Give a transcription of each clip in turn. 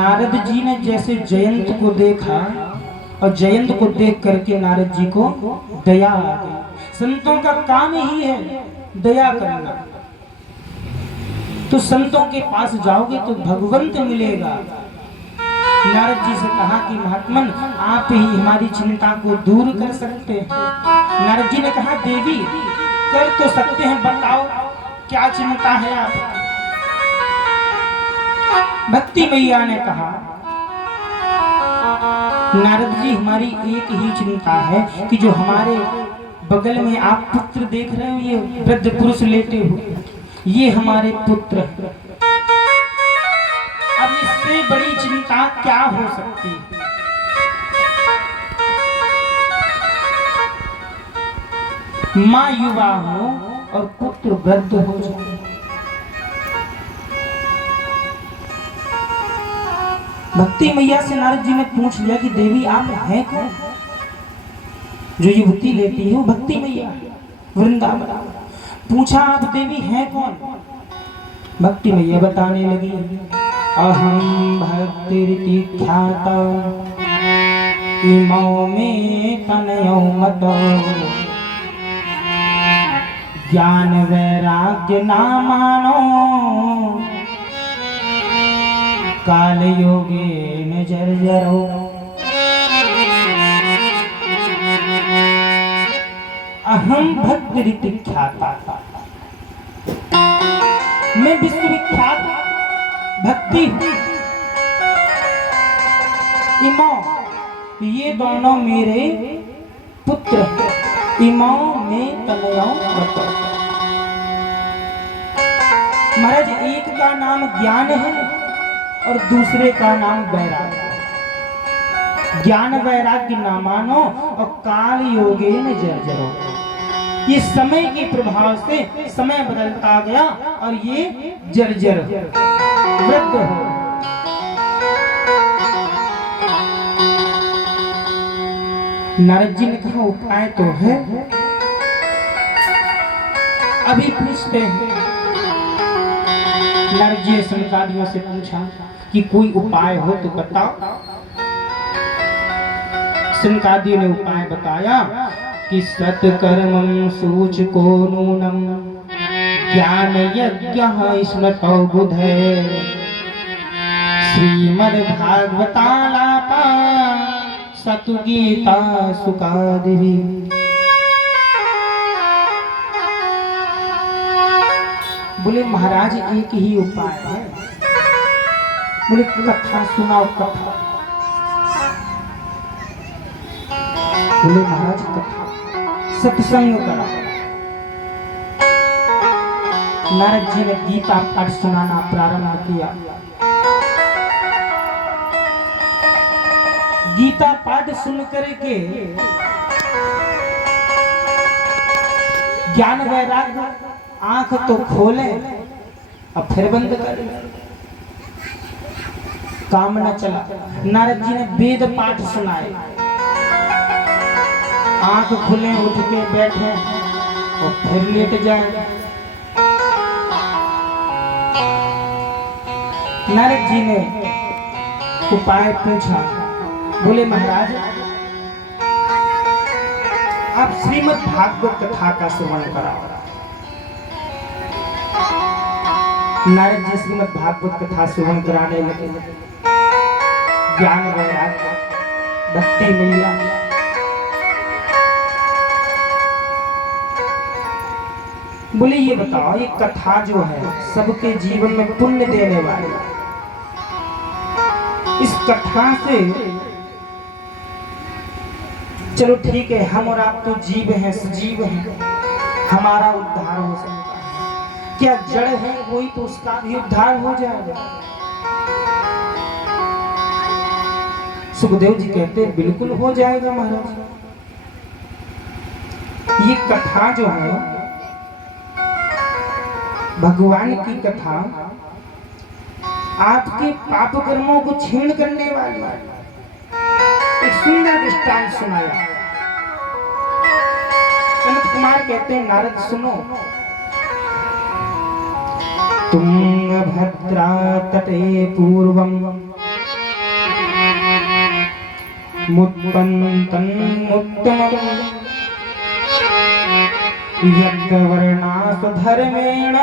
नारद जी ने जैसे जयंत को देखा और जयंत को देख करके नारद जी को दया आ गई। संतों का काम ही है दया करना। तो संतों के पास जाओगे तो भगवंत मिलेगा। नारद जी से कहा कि महात्मन आप ही हमारी चिंता को दूर कर सकते हैं। नारद जी ने कहा देवी कर तो सकते हैं, बताओ क्या चिंता है आप। भक्ति मैया ने कहा नारद जी हमारी एक ही चिंता है कि जो हमारे बगल में आप पुत्र देख रहे हो, ये वृद्ध पुरुष लेटे हो, ये हमारे पुत्र हैं। अब इससे बड़ी चिंता क्या हो सकती है। माँ युवा हो और पुत्र वृद्ध हो जाए। भक्ति मैया से नारद जी ने पूछ लिया कि देवी आप हैं कौन। जो युवती लेती है वो भक्ति मैया वृंदावन। पूछा आप देवी हैं कौन। भक्ति मैया बताने लगी अहम भक्ति ख्याता इमौ में तनयो मत ज्ञान वैराग्य नामानो काल योगे न जर्जरो। अहम भक्ति रीति ख्याता, मैं विश्वविख्यात भक्ति हूँ। इमौ ये दोनों मेरे पुत्र हैं। इमौ में तनयो मत। महाराज एक का नाम ज्ञान है और दूसरे का नाम वैराग्य। ज्ञान वैराग्य नामानो और काल योगे न जर्जरो। ये समय के प्रभाव से समय बदलता गया और ये जर्जर वृद्ध हो। नारद जी ने कहा उपाय तो है, अभी पूछते हैं। नारद जी ने सनकादियों से पूछा कि कोई उपाय हो तो बताओ। सनकादियों ने उपाय बताया कि सत्कर्मं सूचको नूनम ज्ञान यज्ञ स्मृतौ बुधे श्रीमद्भागवतालापा सतु गीता सुकादिः। बोले महाराज एक ही उपाय है। बोले कथा सुनाओ कथा। बोले महाराज कथा सत्संग करा। नारद जी ने गीता पाठ सुनाना प्रारंभ किया। गीता पाठ सुनकर के ज्ञान वैराग्य आंख तो खोले और फिर बंद करे, काम न चला। नारद जी ने वेद पाठ सुनाए। आंख खुले उठ के बैठे और फिर लेट जाए। नारद जी ने उपाय पूछा। बोले महाराज आप श्रीमद् भागवत कथा का श्रवण कराओ। नारद जी श्रीमद् भागवत कथा श्रवण कराने लगे। ज्ञान वैराग्य भक्ति मैया बोले ये बताओ ये कथा जो है सबके जीवन में पुण्य देने वाली। इस कथा से चलो ठीक है हम और आप तो जीव हैं, सजीव हैं, हमारा उद्धार हो सकता है। क्या जड़ है वही तो उसका भी उद्धार हो जाएगा। सुखदेव जी कहते हैं बिल्कुल हो जाएगा महाराज। ये कथा जो है भगवान की कथा आपके पाप कर्मों को क्षीण करने वाली है। एक सुंदर दृष्टांत सुनाया। सनत कुमार कहते हैं नारद सुनो। तुंगभद्रा तटे पूर्वम मुत्तमम् यद्वर्णास धर्मेण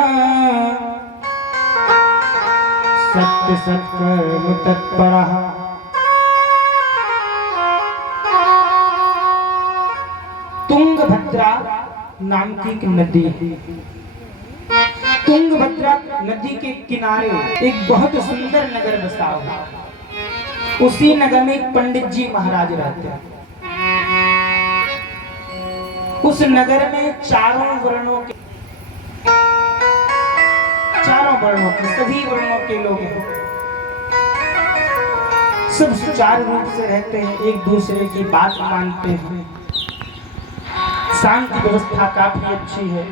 सत्य सत्कर्म तत्परः। तुंगभद्रा नाम की एक नदी है। तुंगभद्रा नदी के किनारे एक बहुत सुंदर नगर बसा हुआ। उसी नगर में एक पंडित जी महाराज रहते हैं। उस नगर में चारों वर्णों के सभी वर्णों के लोग हैं। सब सुचारू रूप से रहते हैं, एक दूसरे की बात मानते हैं। शांति व्यवस्था काफी अच्छी है।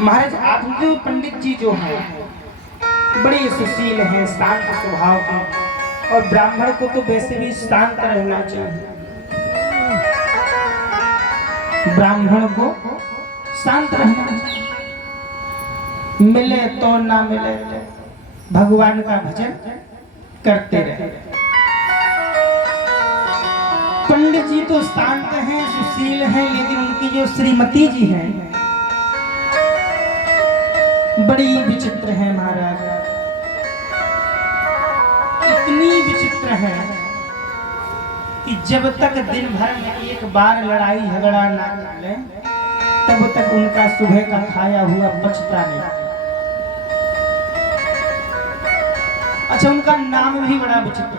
महाराज आत्मदेव पंडित जी जो हैं बड़े सुशील हैं, शांत स्वभाव के, और ब्राह्मण को तो वैसे भी शांत रहना चाहिए। ब्राह्मण को शांत रहना चाहिए। मिले तो ना मिले तो भगवान का भजन करते रहे। पंडित जी तो शांत हैं, सुशील हैं, लेकिन उनकी जो श्रीमती जी हैं बड़ी विचित्र है महाराज। इतनी विचित्र है कि जब तक दिन भर में एक बार लड़ाई झगड़ा ना कर ले तब तक उनका सुबह का खाया हुआ बचता नहीं। अच्छा, उनका नाम भी बड़ा विचित्र।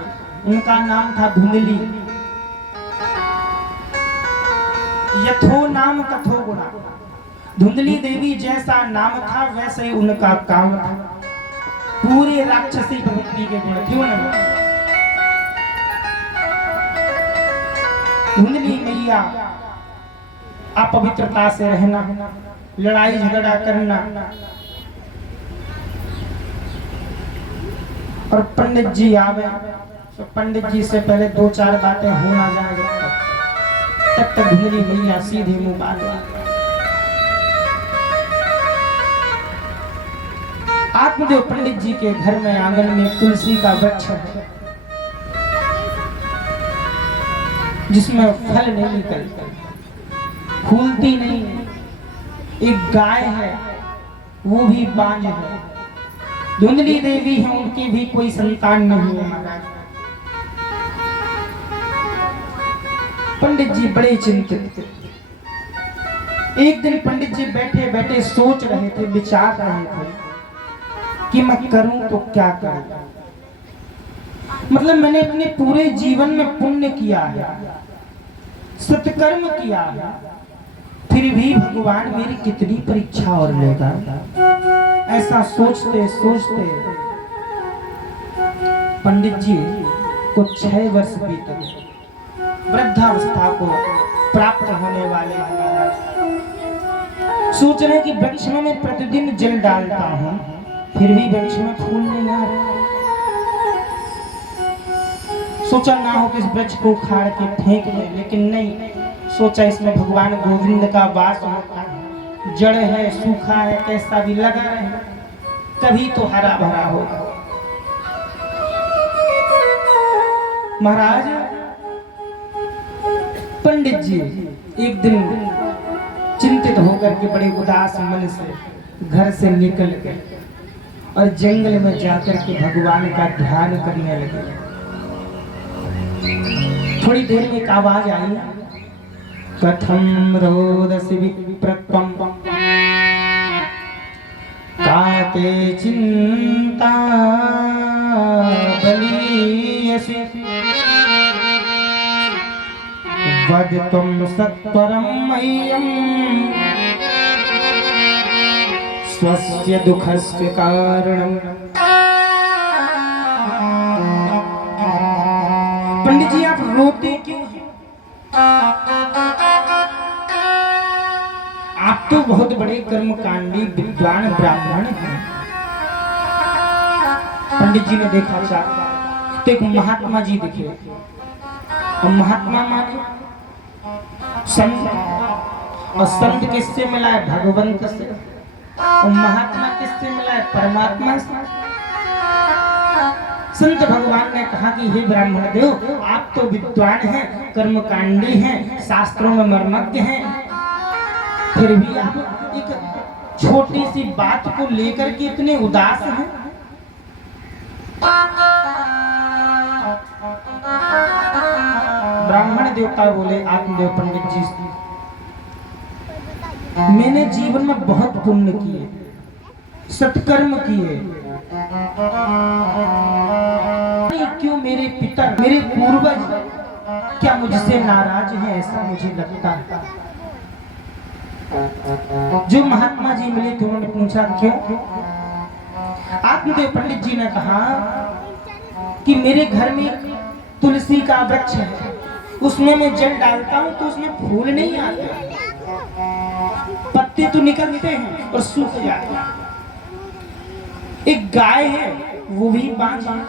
उनका नाम था धुंधली। यथो नाम तथो गुणा। धुंधली देवी जैसा नाम था वैसे ही उनका काम था। पूरे राक्षसी प्रवृत्ति के गुण थे उनमें। धुंधली मैया अपवित्रता से रहना, लड़ाई झगड़ा करना, और पंडित जी आवे तो पंडित जी से पहले दो चार बातें हो ना जाए तब तक धुंधली मैया सीधे मुंह बात। आत्मदेव पंडित जी के घर में आंगन में तुलसी का वृक्ष है जिसमें फल नहीं निकलते, फूलती नहीं। एक गाय है, वो भी बांझ है। धुंधली देवी है, उनकी भी कोई संतान नहीं है महाराज। पंडित जी बड़े चिंतित थे। एक दिन पंडित जी बैठे बैठे सोच रहे थे, विचार रहे थे कि मैं करूं तो क्या करूं। मतलब मैंने अपने पूरे जीवन में पुण्य किया है, सत्कर्म किया है, फिर भी भगवान मेरी कितनी परीक्षा और लेगा। ऐसा सोचते सोचते पंडित जी को 6 वर्ष बीत गए। वृद्धावस्था को प्राप्त होने वाले सोच रहे कि वृक्ष में मैं प्रतिदिन जल डालता हूँ, फिर भी वृक्ष में फूल नहीं आ रहा। सोचा ना हो कि इस वृक्ष को उखाड़ के फेंक दे, लेकिन नहीं, सोचा इसमें भगवान गोविंद का वास होता है। जड़ है, सूखा है, कैसा भी लगा रहे, कभी तो हरा भरा होगा। महाराज पंडित जी एक दिन चिंतित होकर के बड़े उदास मन से घर से निकल गए और जंगल में जाकर के भगवान का ध्यान करने लगे। थोड़ी देर में एक आवाज आई, कथम रोदसी विप्रत्वम काते चिंता बलीयसि वद तुम सत्वरम मह्यम स्वस्य दुखस्य कारणम। पंडित जी आप रोते क्यों हैं? आप तो बहुत बड़े कर्मकांडी विद्वान ब्राह्मण हैं। पंडित जी ने देखा तो एक महात्मा जी दिखे। और महात्मा माने संत, और संत किससे मिला है? भगवंत से। और महात्मा किससे मिला है? परमात्मा से। संत भगवान ने कहा कि हे ब्राह्मण देव, आप तो विद्वान हैं, कर्मकांडी हैं, शास्त्रों में मर्मज्ञ हैं, फिर भी आप एक छोटी सी बात को लेकर के इतने उदास हैं। ब्राह्मण देवता बोले, आत्मदेव पंडित जी, मैंने जीवन में बहुत पुण्य किए, सत्कर्म किए, क्यों मेरे पिता, मेरे पूर्वज क्या मुझसे नाराज हैं, ऐसा मुझे लगता है। जो महात्मा जी मिले थे उन्होंने पूछा क्यों? आत्मदेव पंडित जी ने कहा कि मेरे घर में तुलसी का वृक्ष है, उसमें मैं जल डालता हूं तो उसमें फूल नहीं आते, पत्ते तो निकलते हैं और सूख जाते हैं। एक गाय है, वो भी 5 है,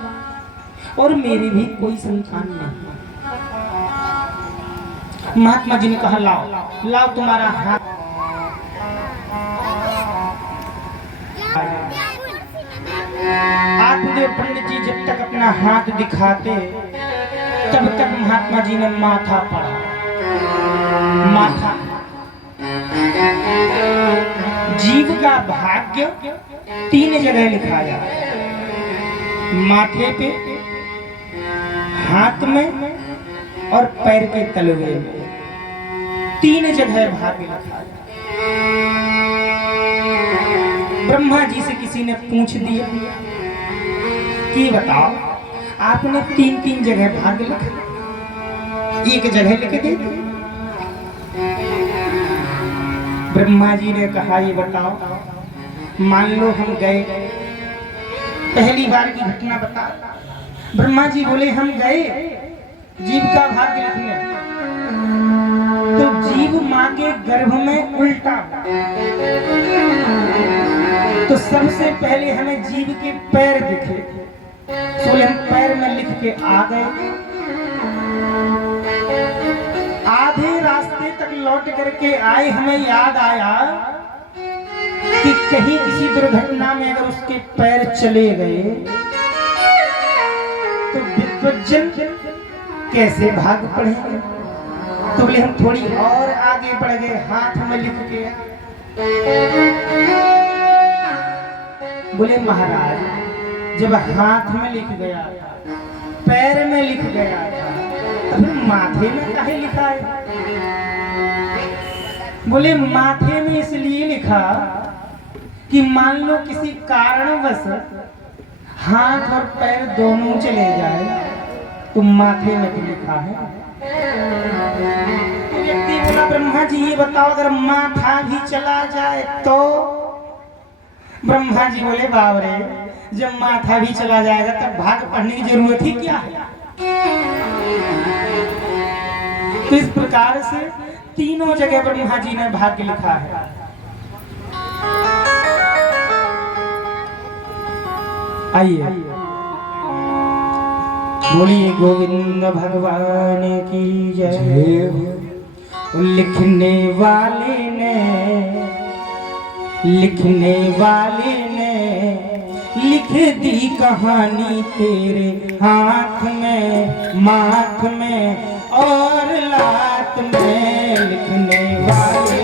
और मेरी भी कोई संतान नहीं। महात्मा जी ने कहा लाओ लाओ तुम्हारा हाथ। आत्मदेव पंडित जी जब तक अपना हाथ दिखाते तब तक महात्मा जी ने माथा पढ़ा। माथा, जीव का भाग्य 3 जगह लिखा जाता है, माथे पे, हाथ में और पैर के तलवे में, 3 जगह भाग्य लिखा है। ब्रह्मा जी से किसी ने पूछ दिया कि बताओ आपने 3 जगह भाग्य लिखा, एक जगह लिख दे। ब्रह्मा जी ने कहा ये बताओ, मान लो हम गए, पहली बार की घटना बता। ब्रह्मा जी बोले हम गए जीव का भाग्य लिखने, तो जीव माँ के गर्भ में उल्टा, तो सबसे पहले हमें जीव के पैर दिखे, तो हम पैर में लिख के आ गए। आधे रास्ते तक लौट करके आए, हमें याद आया कि कहीं किसी दुर्घटना में अगर उसके पैर चले गए तो विद्वज्जन कैसे भाग पड़ेंगे। तो बोले हम थोड़ी और आगे बढ़ गए, हाथ में लिख के। बोले महाराज जब हाथ में लिख गया था, पैर में लिख गया था, तो फिर माथे में काहे लिखा है? बोले माथे में इसलिए लिखा कि मान लो किसी कारणवश हाथ और पैर दोनों चले जाए तो माथे में भी लिखा है। तो व्यक्ति बोला ब्रह्मा जी ये बताओ अगर माथा भी चला जाए तो? ब्रह्मा जी बोले बावरे, जब माथा भी चला जाएगा तब भाग पढ़ने की जरूरत ही क्या है। तो इस प्रकार से 3 जगह ब्रह्मा जी ने भाग्य लिखा है। आइए बोलिए गोविंद भगवान की जय। लिखने वाले ने लिख दी कहानी तेरे हाथ में, माथ में और लात में। लिखने वाले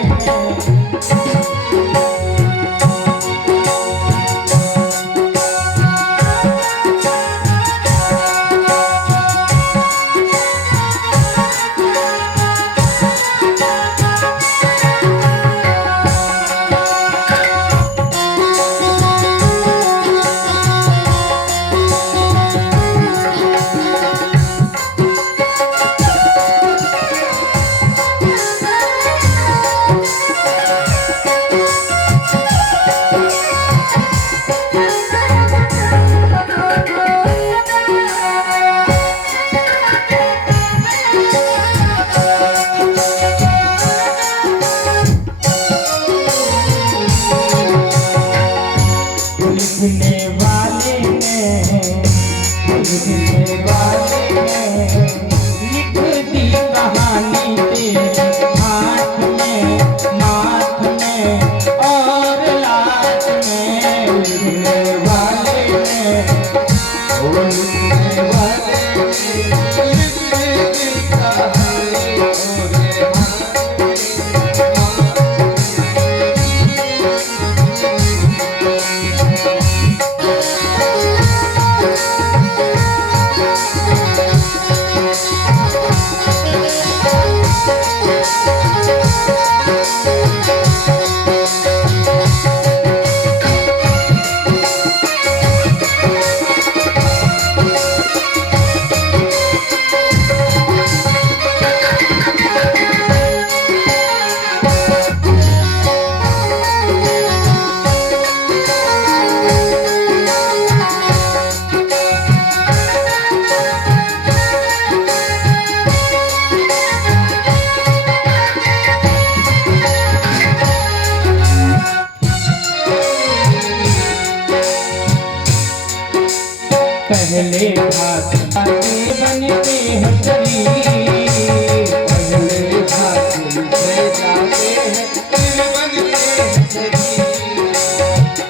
पहले भाग बनते हैं शरीर, पहले भाग से जाते हैं फिर बनते हैं शरीर,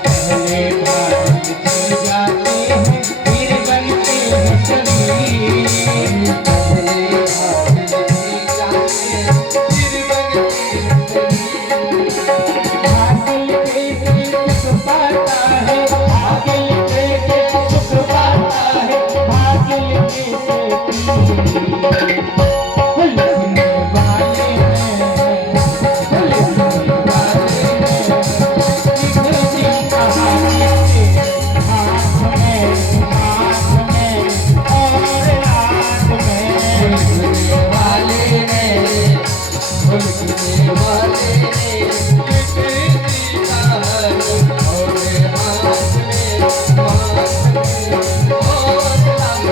पहले भाग से जाते हैं फिर बनते हैं शरीर, पहले भाग से जाते हैं फिर बनते हैं शरीर। भाग्य पे सुख पाता है, भाग्य पे सुख पाता है, भाग्य पे लिखने वाले हैं, लिखने वाले हैं, लिखती कहानी के हाथ में और हाथ में। लिखने वाले ने, लिखने वाले ने लिखती कहानी और हाथ में और हाथ।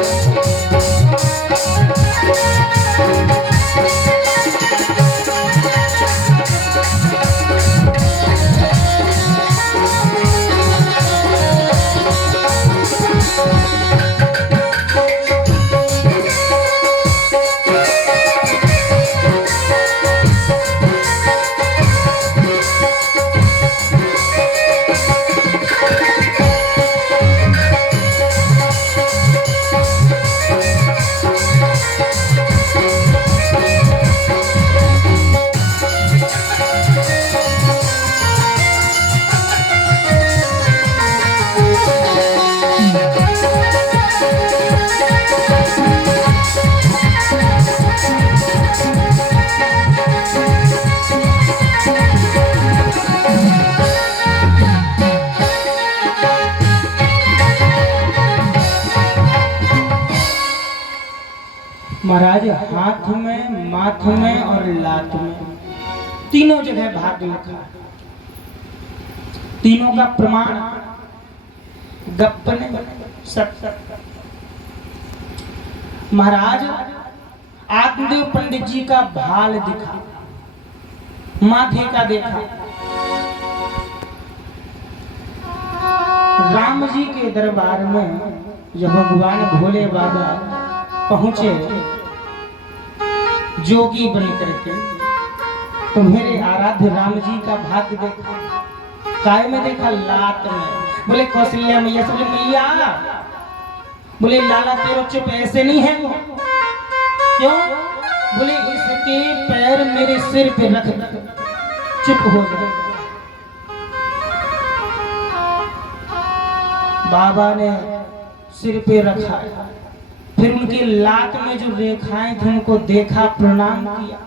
महाराज हाथ में, माथ में और लात में तीनों जगह भाग्य लिखा है। तीनों का प्रमाण गप्पने सत्य। महाराज आत्मदेव पंडित जी का भाल दिखा, माथे का देखा। राम जी के दरबार में जब भगवान भोले बाबा पहुंचे जोगी बन करके, तो मेरे आराध्य राम जी का भाग्य देखा। काय में देखा? लात में। बोले कौशल्या मैया से, बोले मैया, बोले लाला तेरा चुप ऐसे नहीं है। क्यों? बोले इसके पैर मेरे सिर पे रख, चुप हो जाए। बाबा ने सिर पे रखा, फिर उनकी लात में जो रेखाएं थी उनको देखा, प्रणाम किया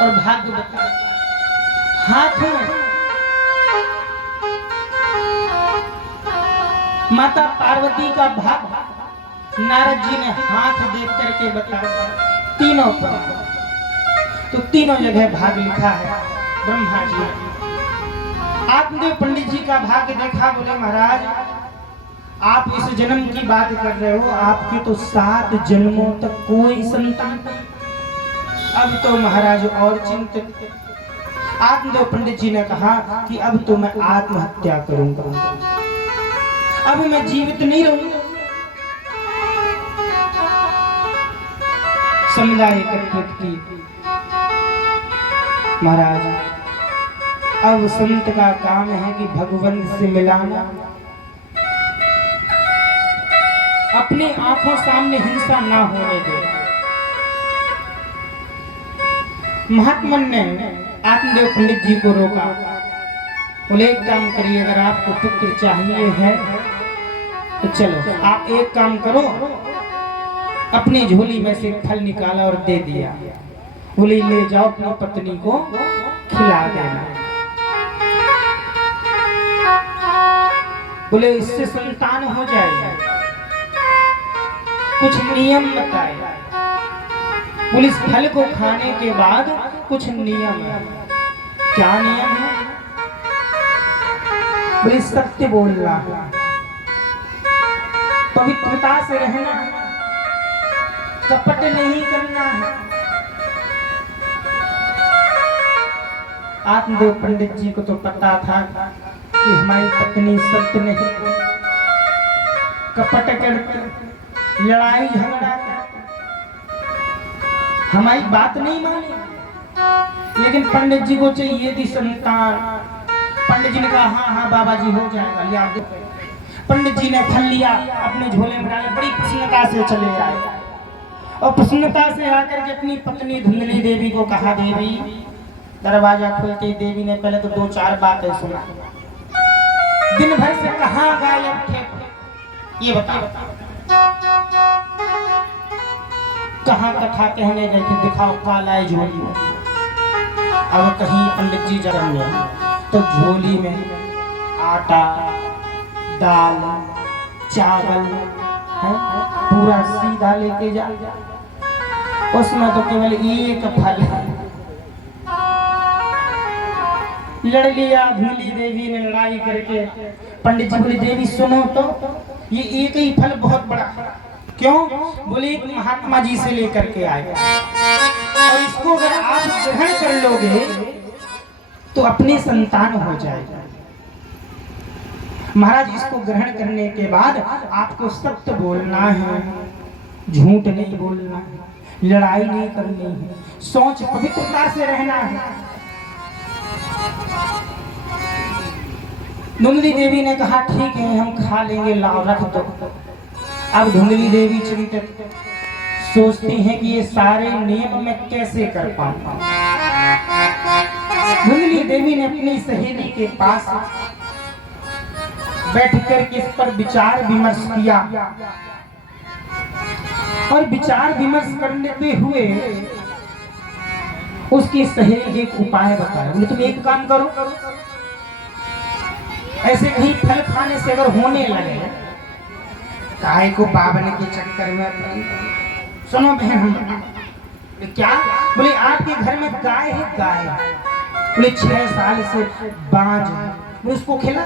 और भाग्य बताया। हाथ में माता पार्वती का भाग्य नारद जी ने हाथ देख करके बताया। तीनों पर, तो तीनों जगह भाग्य लिखा है ब्रह्मा जी ने। आत्मदेव पंडित जी का भाग्य देखा। बोले महाराज आप इस जन्म की बात कर रहे हो, आपके तो 7 जन्मों तक कोई संतान। अब तो महाराज और चिंतित। आत्मदेव पंडित जी ने कहा कि अब तो मैं आत्महत्या करूंगा, अब मैं जीवित नहीं रहूंगा। समुदाय एकत्रित की। महाराज अब संत का काम है कि भगवंत से मिलाना, अपनी आंखों सामने हिंसा ना होने दे। महात्मन ने आत्मदेव पंडित जी को रोका। बोले एक काम करिए, अगर आपको पुत्र चाहिए है तो चलो आप एक काम करो, अपनी झोली में से फल निकाला और दे दिया। बोले ले जाओ अपनी पत्नी को खिला देना। बोले इससे संतान हो जाएगा। कुछ नियम बताए। बोले इस फल को खाने के बाद कुछ नियम है। क्या नियम है? बोले सत्य बोलना, पवित्रता से रहना, कपट नहीं करना है। आत्मदेव पंडित जी को तो पता था कि हमारी पत्नी सत्य नहीं, कपट करते, लड़ाई झगड़ा करते, हमारी बात नहीं मानी। लेकिन पंडित जी को चाहिए थी संतान। पंडित जी ने कहा हाँ हाँ बाबा जी हो जाएगा, लिया दो। पंडित जी ने फल लिया, अपने झोले में डाला, बड़ी प्रसन्नता से चले आए और प्रसन्नता से आकर के अपनी पत्नी धुंधली देवी को कहा, देवी। दरवाजा खोलते ही देवी ने पहले तो 2-4 बातें सुना। दिन भर से कहाँ गायब थे, ये बता। कहाँ कथा कहने गए थे, दिखाओ काला है झोली में। अब कहीं पंडित जी जब गए तो झोली में आटा, दाल, चावल है, पूरा सीधा लेके जा। उसमें तो केवल एक फल लड़ लिया। धुंधली देवी ने लड़ाई करके पंडित जी बोले, देवी सुनो तो, ये एक ही फल बहुत बड़ा। क्यों? बोले एक महात्मा जी से लेकर के आए और इसको अगर आप ग्रहण कर लोगे तो अपनी संतान हो जाएगा। महाराज इसको ग्रहण करने के बाद आपको सत्य बोलना है, झूठ नहीं बोलना है, लड़ाई नहीं करनी है, सोच पवित्रता से रहना है। धुंधली देवी ने कहा ठीक है हम खा लेंगे, लाओ रख दो। अब धुंधली देवी चिंतित सोचती हैं कि ये सारे नियम मैं कैसे कर पाऊंगा। धुंधली देवी ने अपनी सहेली के पास बैठकर के इस पर विचार विमर्श किया और विचार विमर्श करने हुए उसकी सहेली एक उपाय बताया। बोले तुम एक काम करो, ऐसे कहीं फल खाने से अगर होने लगे, गाय को बाबने के चक्कर में। सुनो बहन, हम क्या? बोले आपके घर में गाय है? गाय। बोले 6 साल से बांझ है, उसको खिला।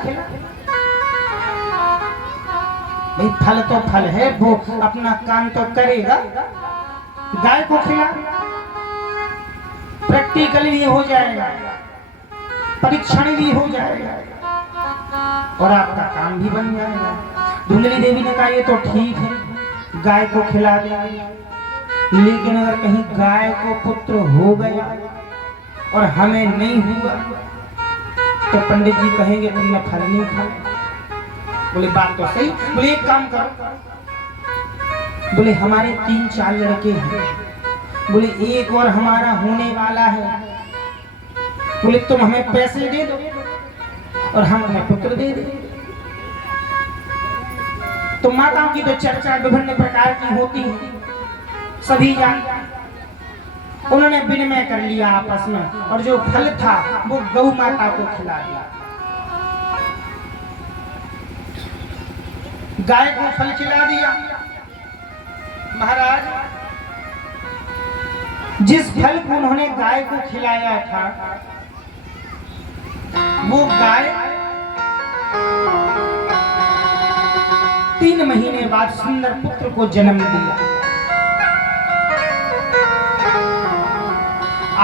भाई फल तो फल है, वो अपना काम तो करेगा, गाय को खिला। प्रैक्टिकल भी हो जाएगा, परीक्षण भी हो जाएगा और आपका काम भी बन जाएगा। धुंधली देवी ने कहा ये तो ठीक है, गाय को खिला देंगे, लेकिन अगर कहीं गाय को पुत्र हो गया और हमें नहीं हुआ तो पंडित जी कहेंगे तुमने फल नहीं खाया। बोले बात तो सही। बोले एक काम करो, बोले हमारे 3-4 लड़के हैं, बोले एक और हमारा होने वाला है, बोले तुम हमें पैसे दे दो और हम तुम्हें पुत्र दे दें। तो माताओं की तो चर्चा विभिन्न प्रकार की होती है, सभी जानते हैं। उन्होंने विनिमय कर लिया आपस में और जो फल था वो गौ माता को खिला दिया। गाय को फल खिला दिया। महाराज जिस फल को उन्होंने गाय को खिलाया था वो गाय 3 महीने बाद सुंदर पुत्र को जन्म दिया।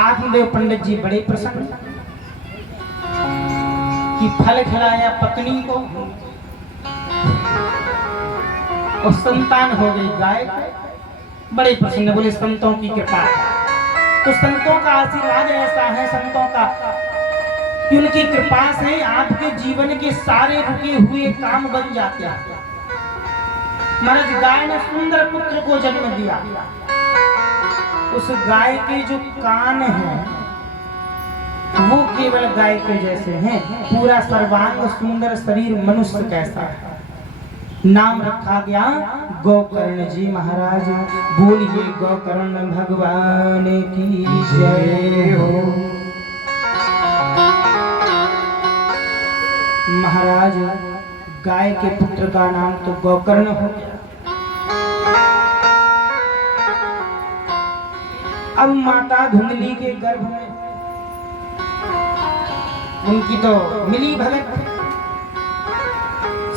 आत्मदेव पंडित जी बड़े प्रसन्न कि फल खिलाया पत्नी को और संतान हो गई गाय को। बड़े प्रसन्न, बोले संतों की कृपा। तो संतों का आशीर्वाद ऐसा है, संतों का कि उनकी कृपा से आपके जीवन के सारे रुके हुए काम बन जाते हैं। महाराज गाय ने सुंदर पुत्र को जन्म दिया। उस गाय के जो कान हैं वो केवल गाय के जैसे हैं, पूरा सर्वांग सुंदर शरीर मनुष्य कैसा है। नाम रखा गया गोकर्ण जी। महाराज बोलिए गोकर्ण भगवान की जय हो। महाराज गाय के पुत्र का नाम तो गोकर्ण हो गया। अब माता धुंधली के गर्भ में उनकी तो मिली भगत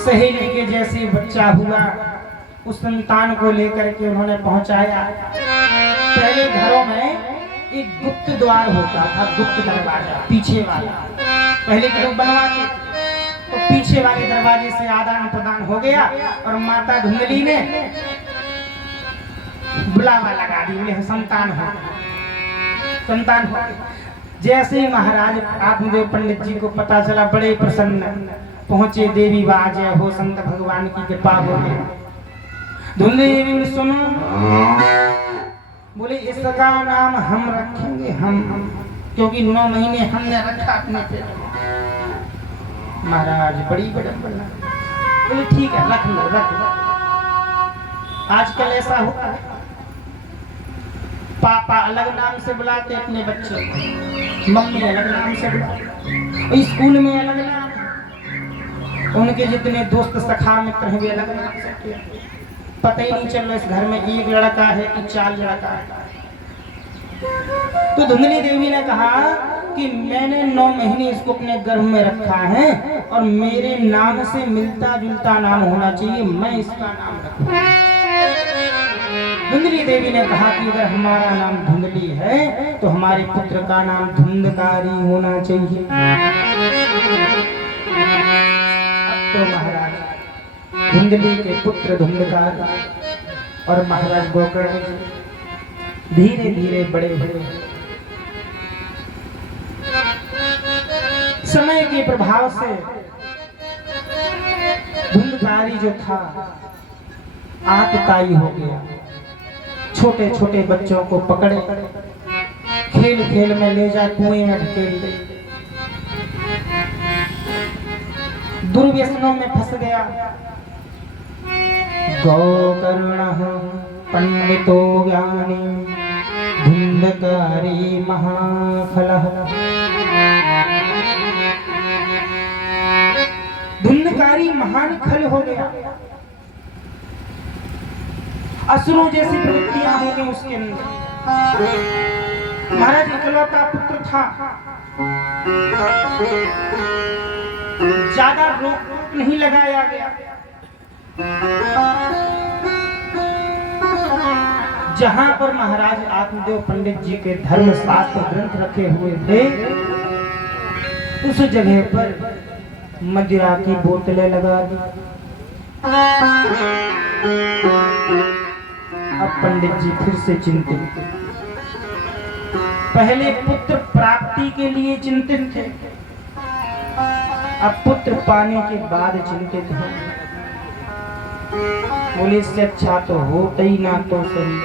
सहेली के जैसे बच्चा हुआ। उस संतान को लेकर के उन्होंने पहुंचाया। पहले घरों में एक गुप्त द्वार होता था, गुप्त दरवाजा पीछे वाला, पहले के लोग बनवाते। तो पीछे वाले दरवाजे से आदान प्रदान हो गया और माता धुंधली ने बुलावा लगा दी, बोले संतान हो, संतान हो। जैसे ही महाराज आत्मदेव पंडित जी को पता चला, बड़े प्रसन्न पहुंचे, देवी वाजय हो, संत भगवान की कृपा हो गई। धुंधली देवी ने सुनो, बोले इसका नाम हम रखेंगे, हम क्योंकि 9 महीने हमने रखा अपने पेट में। महाराज बड़ी बड़म्बना, बोले ठीक है रख लो, रख लो। आजकल ऐसा होता है, पापा अलग नाम से बुलाते अपने बच्चों को, मम्मी अलग नाम से बुलाते, स्कूल में अलग नाम, उनके जितने दोस्त सखा मित्र हैं वे अलग नाम से किया। पता ही नहीं चल रहा इस घर में एक लड़का है कि 4 लड़का है। तो धुंधली देवी ने कहा कि मैंने 9 महीने इसको अपने गर्भ में रखा है और मेरे नाम से मिलता जुलता नाम होना चाहिए, मैं इसका नाम रखूं। धुंधली देवी ने कहा कि अगर हमारा नाम धुंधली है तो हमारे पुत्र का नाम धुंधकारी होना चाहिए। अब तो महाराज धुंधली के पुत्र धुंधकार और महाराज गोकर्ण धीरे धीरे बड़े बड़े समय के प्रभाव से धुंधकारी जो था आतताई हो गया। छोटे छोटे बच्चों को पकड़े, खेल खेल में ले जा कुएं में ढकेल दे, दुर्व्यसनों में फंस गया। गोकर्ण पंडितो ज्ञानी धुंधकारी महाफलः। धुंधकारी महान खल हो गया, असुरों जैसी प्रवृत्तियां हो गई उसके अंदर। महाराज इकलौता पुत्र था, ज्यादा रोक नहीं लगाया गया। जहां पर महाराज आत्मदेव पंडित जी के धर्मशास्त्र ग्रंथ रखे हुए थे, उस जगह पर मदिरा की बोतलें लगा दी। अब पंडित जी फिर से चिंतित, पहले पुत्र प्राप्ति के लिए चिंतित थे, अब पुत्र पाने के बाद चिंतित हैं। बोले इससे अच्छा तो होता ही ना तो सही।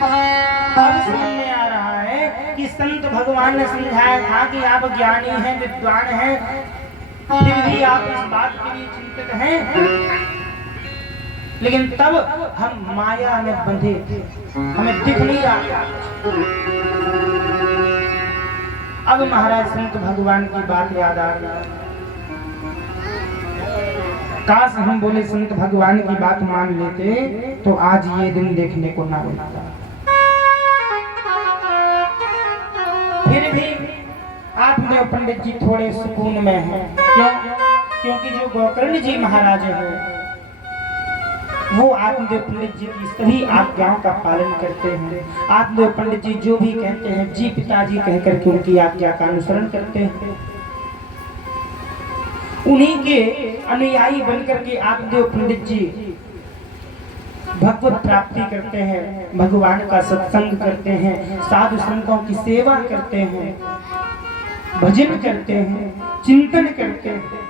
अब समझ में आ रहा है कि संत भगवान ने समझाया था कि आप ज्ञानी हैं, विद्वान हैं, फिर भी आप इस बात के लिए चिंतित हैं। लेकिन तब हम माया में बंधे थे, हमें दिख नहीं रहा। अब महाराज संत भगवान की बात याद आ गई। काश हम बोले संत भगवान की बात मान लेते तो आज ये दिन देखने को ना मिलता। फिर भी आत्मदेव पंडित जी थोड़े सुकून में हैं। क्यों? क्योंकि जो गोकर्ण जी महाराज हैं वो आत्मदेव पंडित जी की सभी आज्ञाओं का पालन करते हैं। आत्मदेव पंडित जी जो भी कहते हैं जी पिताजी कहकर के उनकी आज्ञा का अनुसरण करते हैं। उन्हीं के अनुयायी बनकर के आत्मदेव पंडित जी भगवत प्राप्ति करते हैं, भगवान का सत्संग करते हैं, साधु संतों की सेवा करते हैं, भजन करते हैं, चिंतन करते हैं।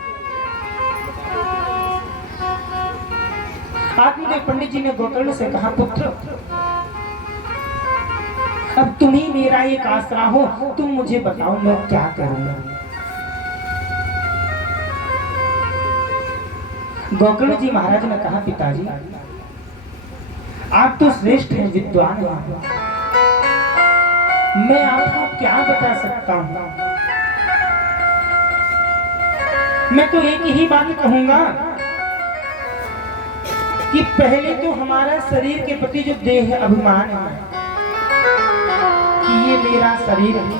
आत्मदेव पंडित जी ने गोकर्ण से कहा, पुत्र अब तुम ही मेरा एक आसरा हो, तुम मुझे बताओ मैं क्या करूंगा। गोकर्ण जी महाराज ने कहा, पिताजी आप तो श्रेष्ठ हैं, विद्वान हैं, मैं आपको क्या बता सकता हूं। मैं तो एक ही बात कहूंगा कि पहले तो हमारा शरीर के प्रति जो देह अभिमान है कि ये मेरा शरीर है,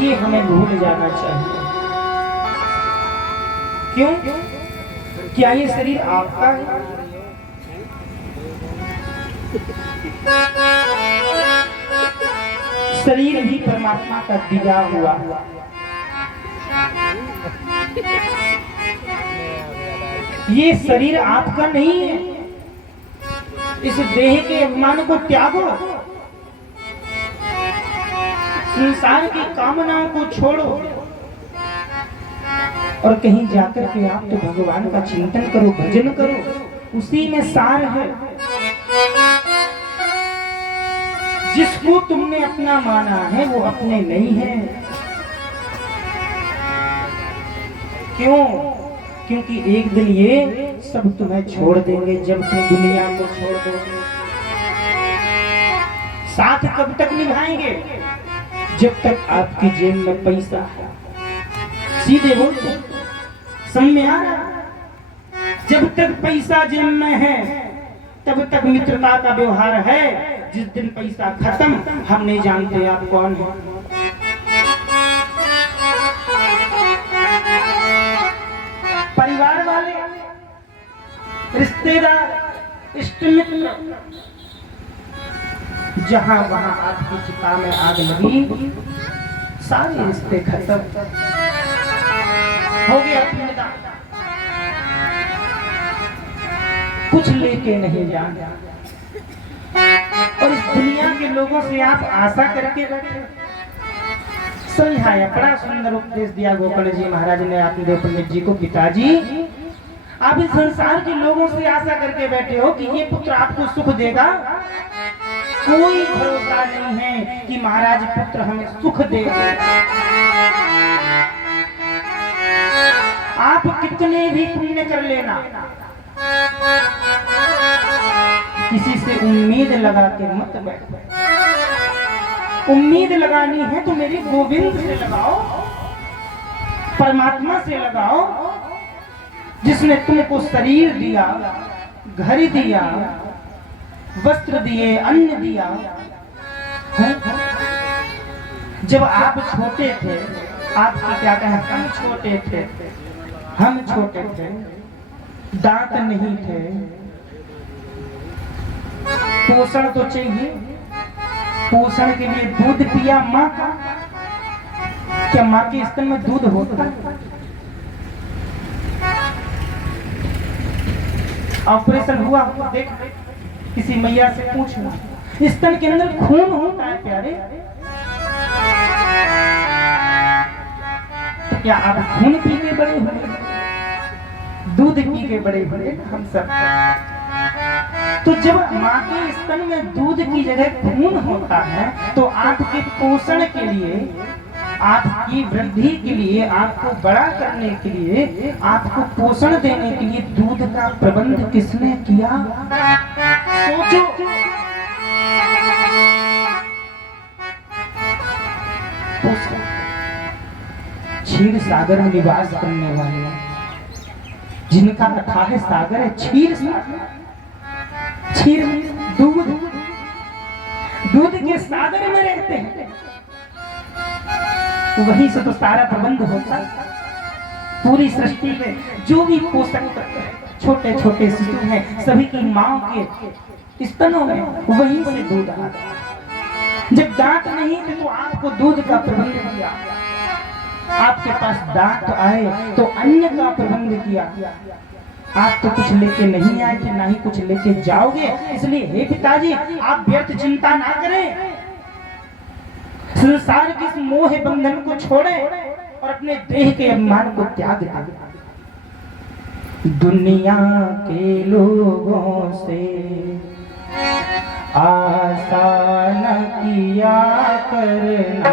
ये हमें भूल जाना चाहिए। क्यों? क्या ये शरीर आपका है? शरीर भी परमात्मा का दिया हुआ। ये शरीर आपका नहीं है। इस देह के अभिमान को त्यागो, संसार की कामनाओं को छोड़ो और कहीं जाकर के आप तो भगवान का चिंतन करो, भजन करो, उसी में सार है। जिसको तुमने अपना माना है वो अपने नहीं है। क्यों? क्योंकि एक दिन ये सब तुम्हें छोड़ देंगे। जब तुम दुनिया को छोड़ दोगे, साथ कब तक निभाएंगे? जब तक आपकी जेब में पैसा है। सीधे बोल, समझ में आ रहा? जब तक पैसा जेब में है तब तक मित्रता का व्यवहार है। जिस दिन पैसा खत्म, हम नहीं जानते आप कौन है। परिवार वाले, रिश्तेदार, इष्ट मित्र, जहां वहां आपकी चिता में आग लगी, सारे रिश्ते खत्म हो गया। कुछ लेके नहीं जाना। और इस दुनिया के लोगों से आप आशा करके बैठे। समझाया, बड़ा सुंदर उपदेश दिया गोपाल जी महाराज ने आपने पंडित जी को। पिताजी, आप इस संसार के लोगों से आशा करके बैठे हो कि ये पुत्र आपको सुख देगा। कोई भरोसा नहीं है कि महाराज पुत्र हमें सुख देगा। आप कितने भी पुण्य कर लेना, किसी से उम्मीद लगा के मत बैठो। उम्मीद लगानी है तो मेरे गोविंद से लगाओ, परमात्मा से लगाओ, जिसने तुमको शरीर दिया, घर दिया, वस्त्र दिए, अन्न दिया। जब आप छोटे थे, आपको क्या कहें, हम छोटे थे, हम छोटे थे, दांत नहीं थे, पोषण तो चाहिए। पोषण के लिए दूध पिया माँ का। क्या माँ के स्तन में दूध होता? ऑपरेशन हुआ, देख किसी मैया से पूछना, स्तन के अंदर खून होता है प्यारे। तो क्या आप खून पी के बड़े हुए? दूध पी के बड़े हुए हम सब। तो जब माँ के स्तन में दूध की जगह खून होता है, तो आपके पोषण के लिए, आपकी वृद्धि के लिए, आपको बड़ा करने के लिए, आपको पोषण देने के लिए दूध का प्रबंध किसने किया? सोचो। क्षीर सागर में निवास करने वाले, जिनका अथाह सागर है, क्षीर सागर, क्षीर दूध, दूध के सागर में रहते हैं। वहीं से तो सारा प्रबंध होता है। पूरी सृष्टि में जो भी पोषण करते हैं, छोटे छोटे शिशु हैं, सभी की मां के स्तनों में वहीं से दूध आता है। जब दांत नहीं थे तो आपको दूध का प्रबंध किया। आपके पास दांत आए तो अन्न का प्रबंध किया। आप तो कुछ लेके नहीं आए थे, ना ही कुछ लेके जाओगे। इसलिए हे पिताजी, आप व्यर्थ चिंता ना करें। संसार के इस मोह बंधन को छोड़ें और अपने देह के अभिमान को त्याग दें। दुनिया के लोगों से आशा न किया करना।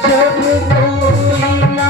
जब कोई ना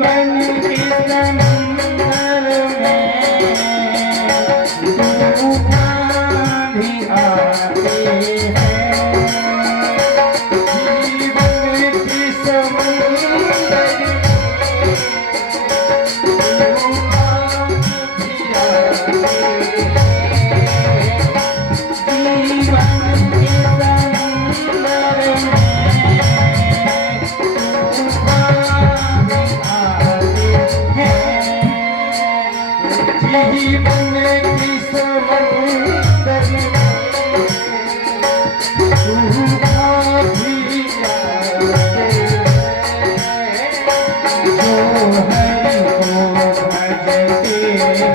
जीवन के समुंदर में तूफान भी आते हैं। जीवन के समुंदर में तूफान भी आते हैं। जीवन के समुंदर में जीवन की समंदर में तूफान भी आते हैं। जो हरि को भजते हैं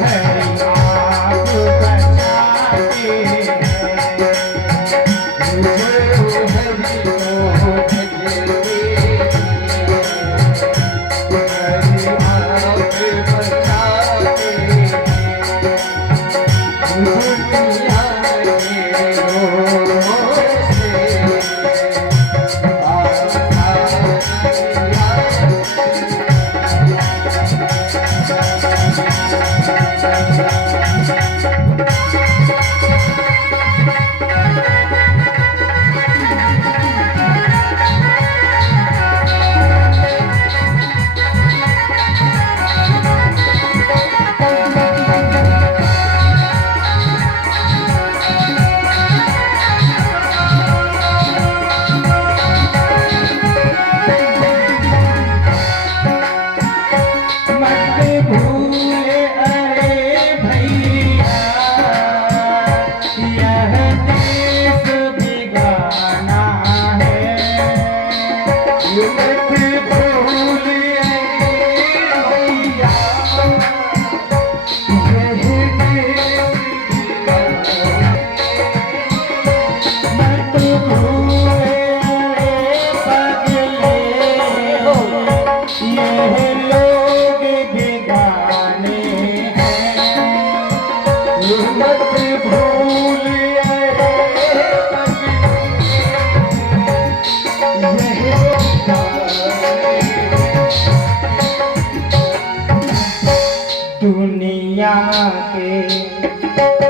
हरि आप बचाते हैं। जो हरि को भजते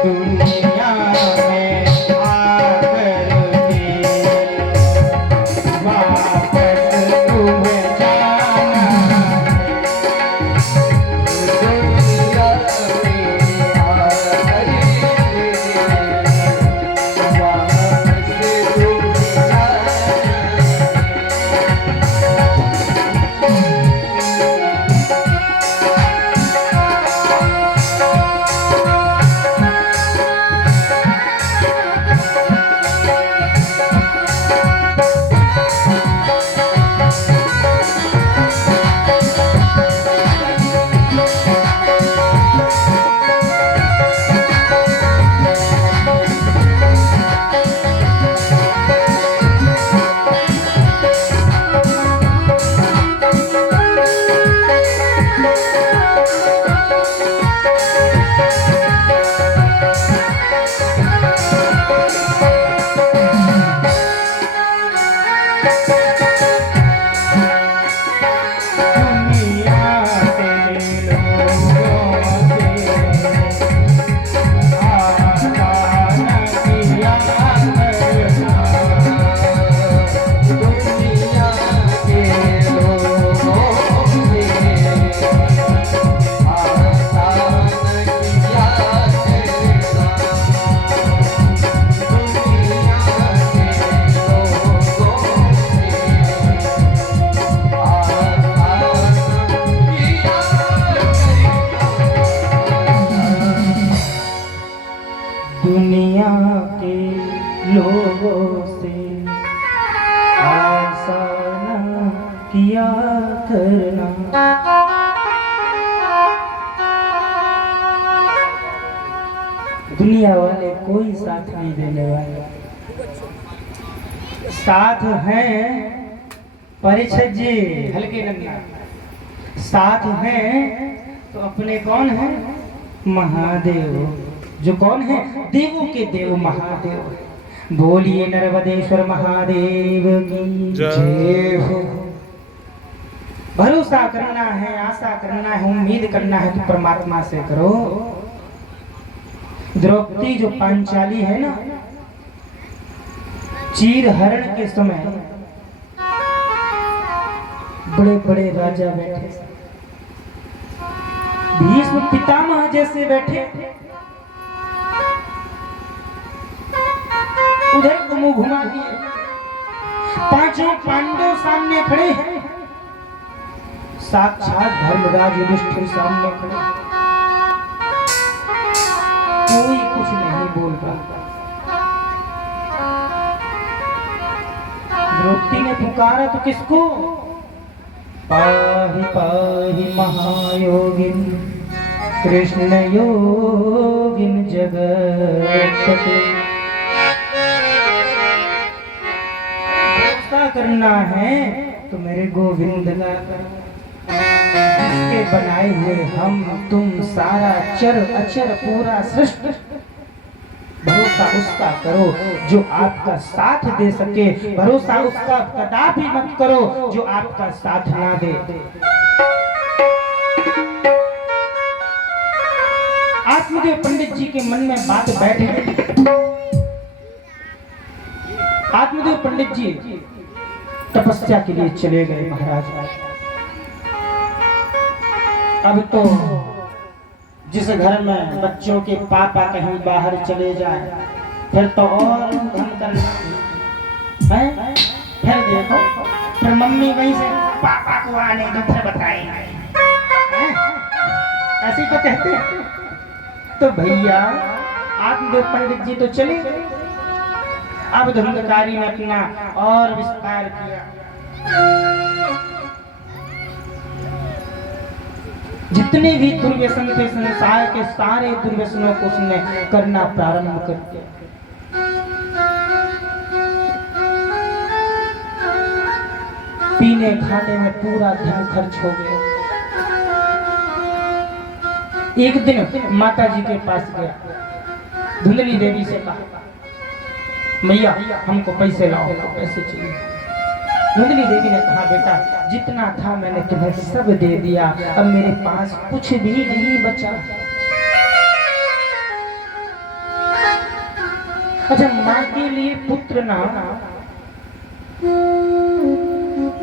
दुनिया में आकर के वापस तुम्हें जाना है। दुनिया में आकर के वापस तुम्हें जाना दुनिया के लोगों से आशा न किया करना। दुनिया वाले कोई साथ नहीं देने वाले, साथ हैं परिषद जी हल्के नन्ना, साथ हैं तो अपने कौन है महादेव, जो कौन है देवों के देव महादेव। बोलिए नर्मदेश्वर महादेव की जय हो। भरोसा करना है, आशा करना है, उम्मीद करना है तो परमात्मा से करो। द्रौपदी जो पांचाली है ना, चीर हरण के समय बड़े बड़े राजा बैठे, भीष्म पितामह जैसे बैठे, उधर को मुंह घुमा दिए, पांचों पांडव सामने खड़े हैं, साक्षात धर्मराज युधिष्ठिर सामने खड़े, कोई कुछ नहीं बोल रहा। द्रौपदी ने पुकारा तो किसको? पाहि पाहि महायोगिन कृष्ण योगिन जगत्पते। भरोसा करना है तो मेरे गोविंद का करो, जिसके बनाए हुए हम तुम सारा चर अचर पूरा सृष्टि, भरोसा उसका करो जो आपका साथ दे सके, भरोसा उसका कदापि मत करो जो आपका साथ ना दे। आत्मदेव पंडित जी के मन में बात बैठ गई। आत्मदेव पंडित जी तपस्या के लिए चले गए महाराज। अब तो जिस घर में बच्चों के पापा कहीं बाहर चले जाए फिर तो और धन करना है। फिर देखो, फिर मम्मी वहीं से पापा को आने दो फिर बताएंगे, ऐसे तो कहते हैं। तो भैया आत्मदेव पंडित जी तो चले गए। अब धुंधकारी ने अपना और विस्तार किया। जितने भी दुर्व्यसन थे संसार के सारे दुर्व्यसनों को उसने करना प्रारंभ कर दिया। पीने खाने में पूरा धन खर्च हो गया। एक दिन माता जी के पास गया, धुंधली देवी से कहा, मैया हमको पैसे लाओ, पैसे चाहिए। धुंधली देवी ने कहा, बेटा जितना था मैंने तुम्हें सब दे दिया, अब मेरे पास कुछ भी नहीं बचा। अच्छा, माँ के लिए पुत्र ना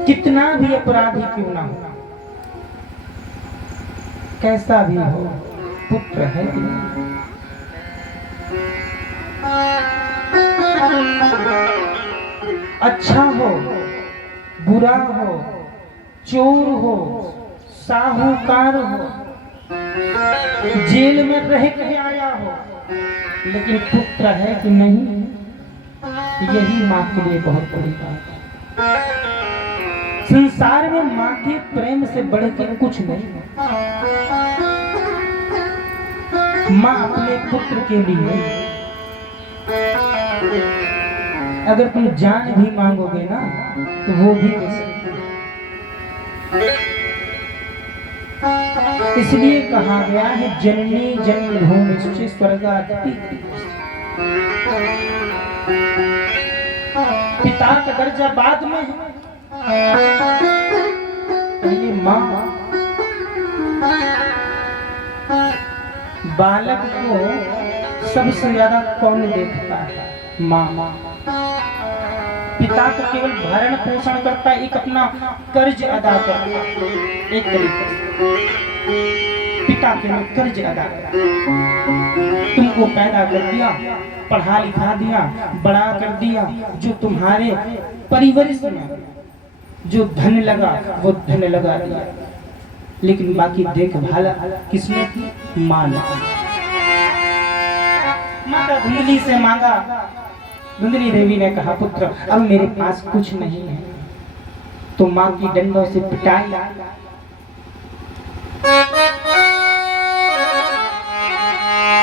कितना भी अपराधी क्यों ना हो, कैसा भी हो, पुत्र है कि नहीं? अच्छा हो, बुरा हो, चोर हो, साहूकार हो, जेल में रह के आया हो, लेकिन पुत्र है कि नहीं, यही माँ के लिए बहुत बड़ी बात है। संसार में माँ के प्रेम से बढ़ के कुछ नहीं है। माँ अपने पुत्र के लिए अगर तुम जान भी मांगोगे ना तो वो भी दे सकती है। इसलिए कहा गया है, जननी जन्मभूमि स्वर्गादपि। पिता का दर्जा बाद में है, पहले माँ। बालक को सबसे ज्यादा कौन देखता है? माँ। पिता तो केवल भरण पोषण करता है, एक अपना कर्ज अदा करता है। एक तरीके से पिता केवल कर्ज अदा करता है। तुमको पैदा कर दिया, पढ़ा लिखा दिया, बड़ा कर दिया, जो तुम्हारे परिवरिश में जो धन लगा वो धन लगा दिया, लेकिन बाकी देखभाल किसने की? माँ ने। माता धुंधली से मांगा। धुंधली देवी ने कहा, पुत्र अब मेरे पास कुछ नहीं है। तो माँ की डंडों से पिटाई।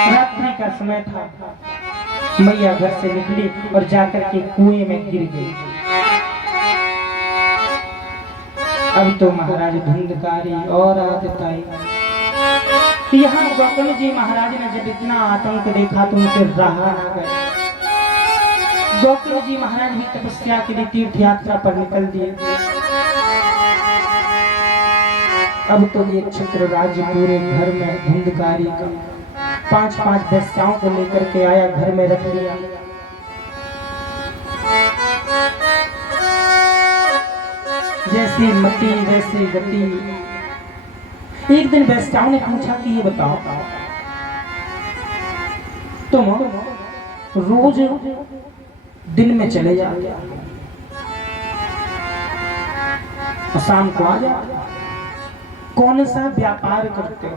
रात्रि का समय था। मैया घर से निकली और जाकर के कुएं में गिर गई। अब तो महाराज धुंधकारी और आदताई। यहाँ गौतम जी महाराज ने जब इतना आतंक देखा तो उनसे रहा ना गया। गौतम जी महाराज भी तपस्या के लिए तीर्थ यात्रा पर निकल दिए। अब तो ये छत्र राज्य पूरे घर में धुंधकारी का 5-5 वेश्याओं को लेकर के आया, घर में रख लिया। जैसी मति वैसी गति। एक दिन वेश्याओं ने पूछा कि ये बताओ, तुम रोज दिन में चले जाते और शाम को आ जाते, कौन सा व्यापार करते हो?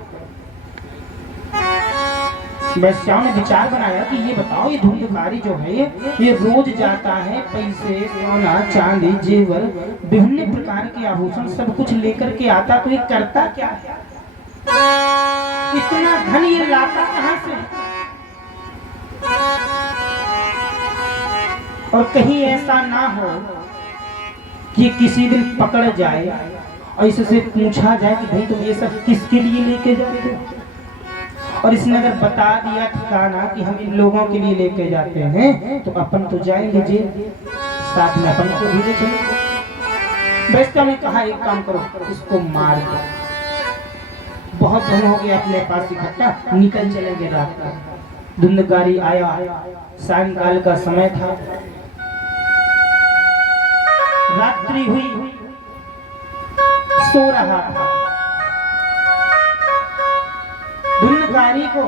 वेश्याओं ने विचार बनाया कि ये बताओ, ये धुंधकारी जो है ये रोज जाता है, पैसे सोना चांदी जेवर विभिन्न प्रकार के आभूषण सब कुछ लेकर के आता, तो ये करता क्या है? इतना धन ये लाता कहां से? और कहीं ऐसा ना हो कि किसी दिन पकड़ जाए और इससे पूछा जाए कि भाई तुम ये सब किसके लिए लेके जाते हो, और इसने अगर बता दिया ठिकाना कि हम इन लोगों के लिए लेके जाते हैं तो अपन तो जाएंगे जेल, साथ में अपन को भी ले चलेंगे। वैसे ने कहा एक काम करो, इसको मार दो, बहुत धन हो गया अपने पास इकट्ठा, निकल चलेंगे रात का। धुंधकारी आया, सायंकाल का समय था, रात्रि हुई, सो रहा था। धुंधकारी को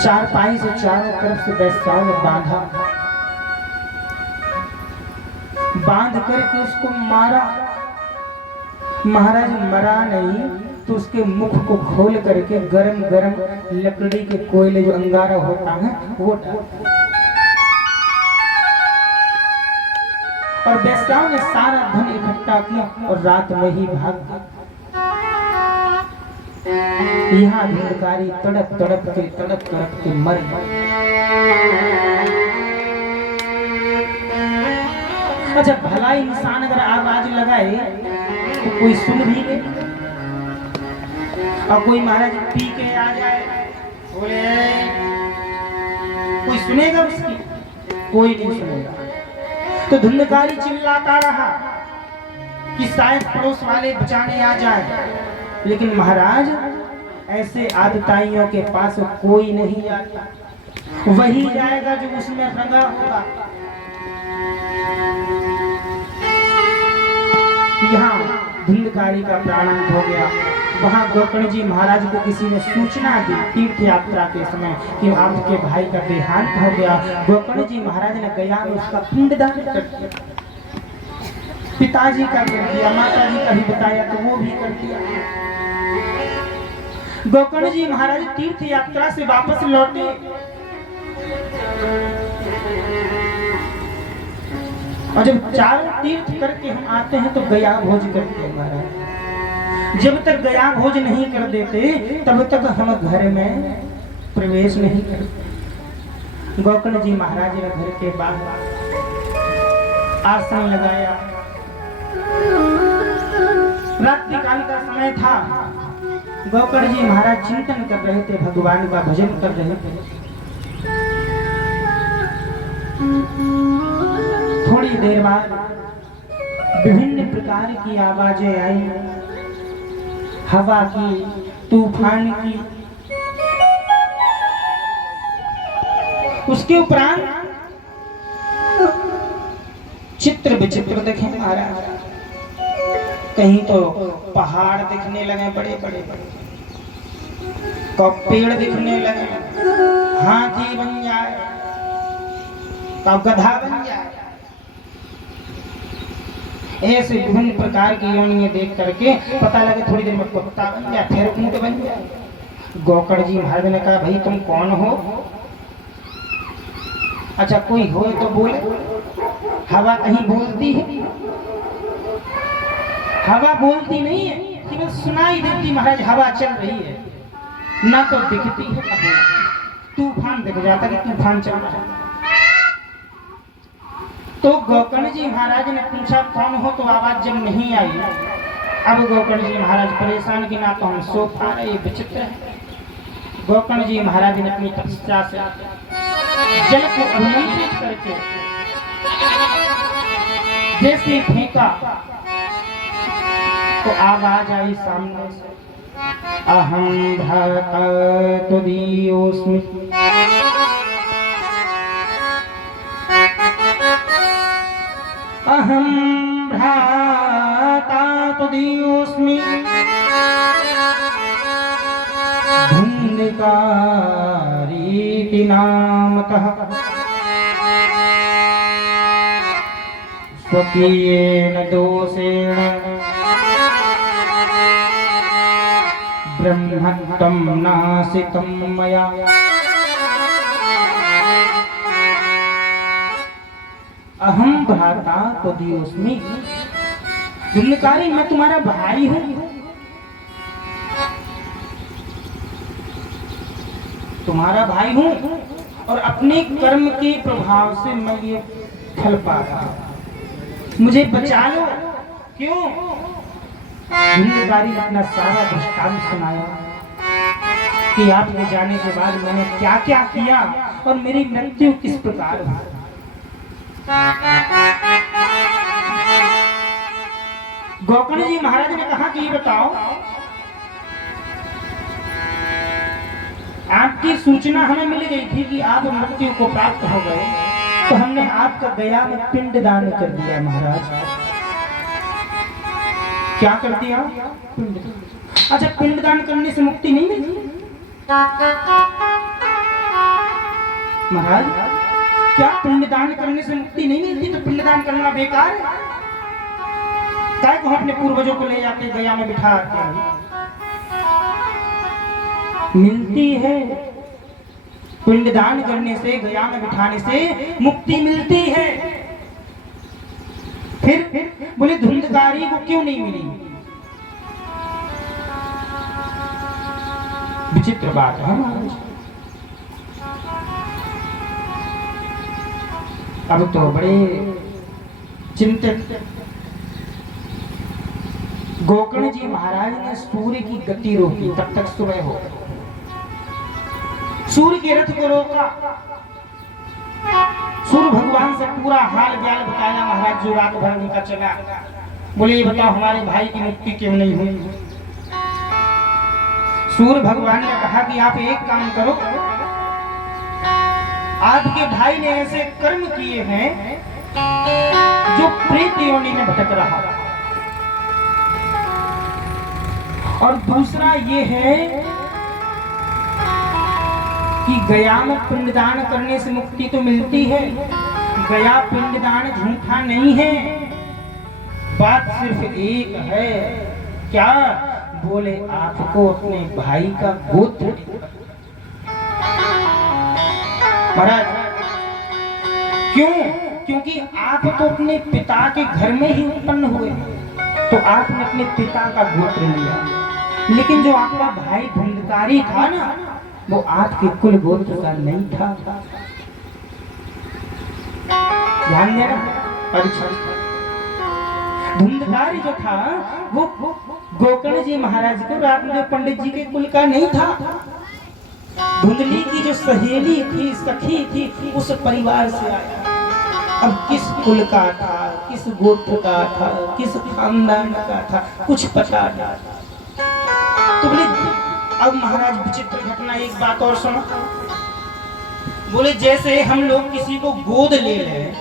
चारपाई से चारों तरफ से वेश्याओं ने बांधा, बांध करके उसको मारा। महाराज मरा नहीं तो उसके मुख को खोल करके गरम गरम लकड़ी के कोयले जो अंगारा होता है वो डाला, और वेश्याओं ने सारा धन इकट्ठा किया और रात में ही भाग गए। यहाँ धुंधकारी तड़प तड़प के मर गए। अच्छा, भला इंसान अगर आवाज लगाए तो कोई सुन भी ले, और कोई महाराज पी के आ जाए बोले, कोई सुनेगा उसकी? कोई नहीं सुनेगा। तो धुंधकारी चिल्लाता रहा कि शायद पड़ोस वाले बचाने आ जाए, लेकिन महाराज ऐसे आदताइयों के पास कोई नहीं जाता, वही जाएगा जो उसमें रंगा होगा। यहाँ धुंधकारी का प्राणांत हो गया। वहां गोकर्ण जी महाराज को किसी ने सूचना दी तीर्थ यात्रा के समय कि आपके भाई का देहांत हो गया। गोकर्ण जी महाराज ने गया और उसका पिंडदान कर दिया, पिताजी का कर दिया, माता जी का भी बताया तो वो भी कर दिया। गोकर्ण जी महाराज तीर्थ यात्रा से वापस लौटे, और जब चारों तीर्थ करके हम आते हैं तो गया भोज करते हैं महाराज। जब तक गया भोज नहीं कर देते तब तक हम घर में प्रवेश नहीं करते। गोकर्ण जी महाराज ने घर के बाहर आसन लगाया। रात्रि काल का समय था। गोकर्ण जी महाराज चिंतन कर रहे थे, भगवान का भजन कर रहे थे। थोड़ी देर बाद विभिन्न प्रकार की आवाजें आई, हवा की, तूफान की। उसके उपरांत चित्र विचित्र देखे महाराज। कहीं तो पहाड़ दिखने लगे बड़े बड़े, कब पेड़ दिखने लगे, हाथी बन जाए, कब गधा बन जाए। ऐसे विभिन्न प्रकार की योनियां देख करके पता लगे थोड़ी देर में कुत्ता बन जाए, फिर ऊंट बन जाए। गोकर्ण जी महाराज ने कहा, भाई तुम कौन हो? अच्छा कोई हो तो बोले। हवा कहीं बोलती है? हवा बोलती नहीं है, केवल सुनाई देती महाराज हवा चल रही है, ना तो दिखती है। तूफान दिख जाता कि तूफान चल रहा है। तो गोकर्ण जी महाराज ने पूछा कौन हो, तो आवाज जब नहीं आई, अब गोकर्ण जी महाराज परेशान कि ना तो हम सो पा रहे, ये विचित्र है। गोकर्ण जी महाराज ने अपनी तपस्या से जल को अभिमंत्रित करके जैसे फेंका, तो आवाज आई सामने से, अहम भ्राता त्वदीयोऽस्मि। अहम भ्राता त्वदीयोऽस्मि धुन्धकारीति नामतः स्वकीयेन दोषेण ब्रह्मत्वं नासितं मया। अहम भ्राता त्वदीयोऽस्मि, धुन्धकारी मैं तुम्हारा भाई हूँ, तुम्हारा भाई हूँ और अपने कर्म के प्रभाव से मैं ये फल पा रहा हूँ, मुझे बचा लो। क्यों? धुन्धकारी ने अपना सारा दृष्टांत सुनाया कि आपके जाने के बाद मैंने क्या क्या किया और मेरी मृत्यु किस प्रकार हुई। गोकर्ण जी महाराज ने कहा कि ये बताओ, आपकी सूचना हमें मिल गई थी कि आप मृत्यु को प्राप्त हो गए, तो हमने आपका गया में पिंड दान कर दिया महाराज। क्या कर दिया? अच्छा, पिंड दान करने से मुक्ति नहीं मिलती महाराज? क्या पिंडदान करने से मुक्ति नहीं मिलती? तो पिंडदान करना बेकार है। काय को अपने पूर्वजों को ले जाके गया में बिठा आते हैं? मिलती है, पिंडदान करने से, गया में बिठाने से मुक्ति मिलती है। फिर बोले धुंधकारी को क्यों नहीं मिली? विचित्र बात है महाराज। अब तो बड़े चिंतित गोकर्ण जी महाराज ने सूर्य की गति रोकी, तब तक सुबह हो गई। सूर्य के रथ को रोका, सूर्य भगवान से पूरा हाल ब्याल बताया महाराज, जो रात भर उनका चला। बोले ये बताओ हमारे भाई की मुक्ति क्यों नहीं हुई? सूर्य भगवान ने कहा कि आप एक काम करो, आपके भाई ने ऐसे कर्म किए हैं जो प्रेत योनि में भटक रहा, और दूसरा ये है कि गया में पिंडदान करने से मुक्ति तो मिलती है, गया पिंडदान झूठा नहीं है, बात सिर्फ एक है। क्या? बोले आपको अपने भाई का गोत्र महाराज। क्यों? क्योंकि आप तो अपने पिता के घर में ही उत्पन्न हुए, तो आपने अपने पिता का गोत्र लिया, लेकिन जो आपका भाई धुंधकारी था ना, वो आपके कुल गोत्र का नहीं था। ध्यान देना, परीक्षा। धुंधकारी जो था वो गोकर्ण जी महाराज को रामदेव पंडित जी के कुल का नहीं था। धुंधली की जो सहेली थी, सखी थी, उस परिवार से आया। अब किस कुल का था, किस गोत्र का था, किस खानदान का था, कुछ पता नहीं। तो बोले अब महाराज विचित्र घटना, एक बात और सुनो। बोले जैसे हम लोग किसी को गोद ले लें,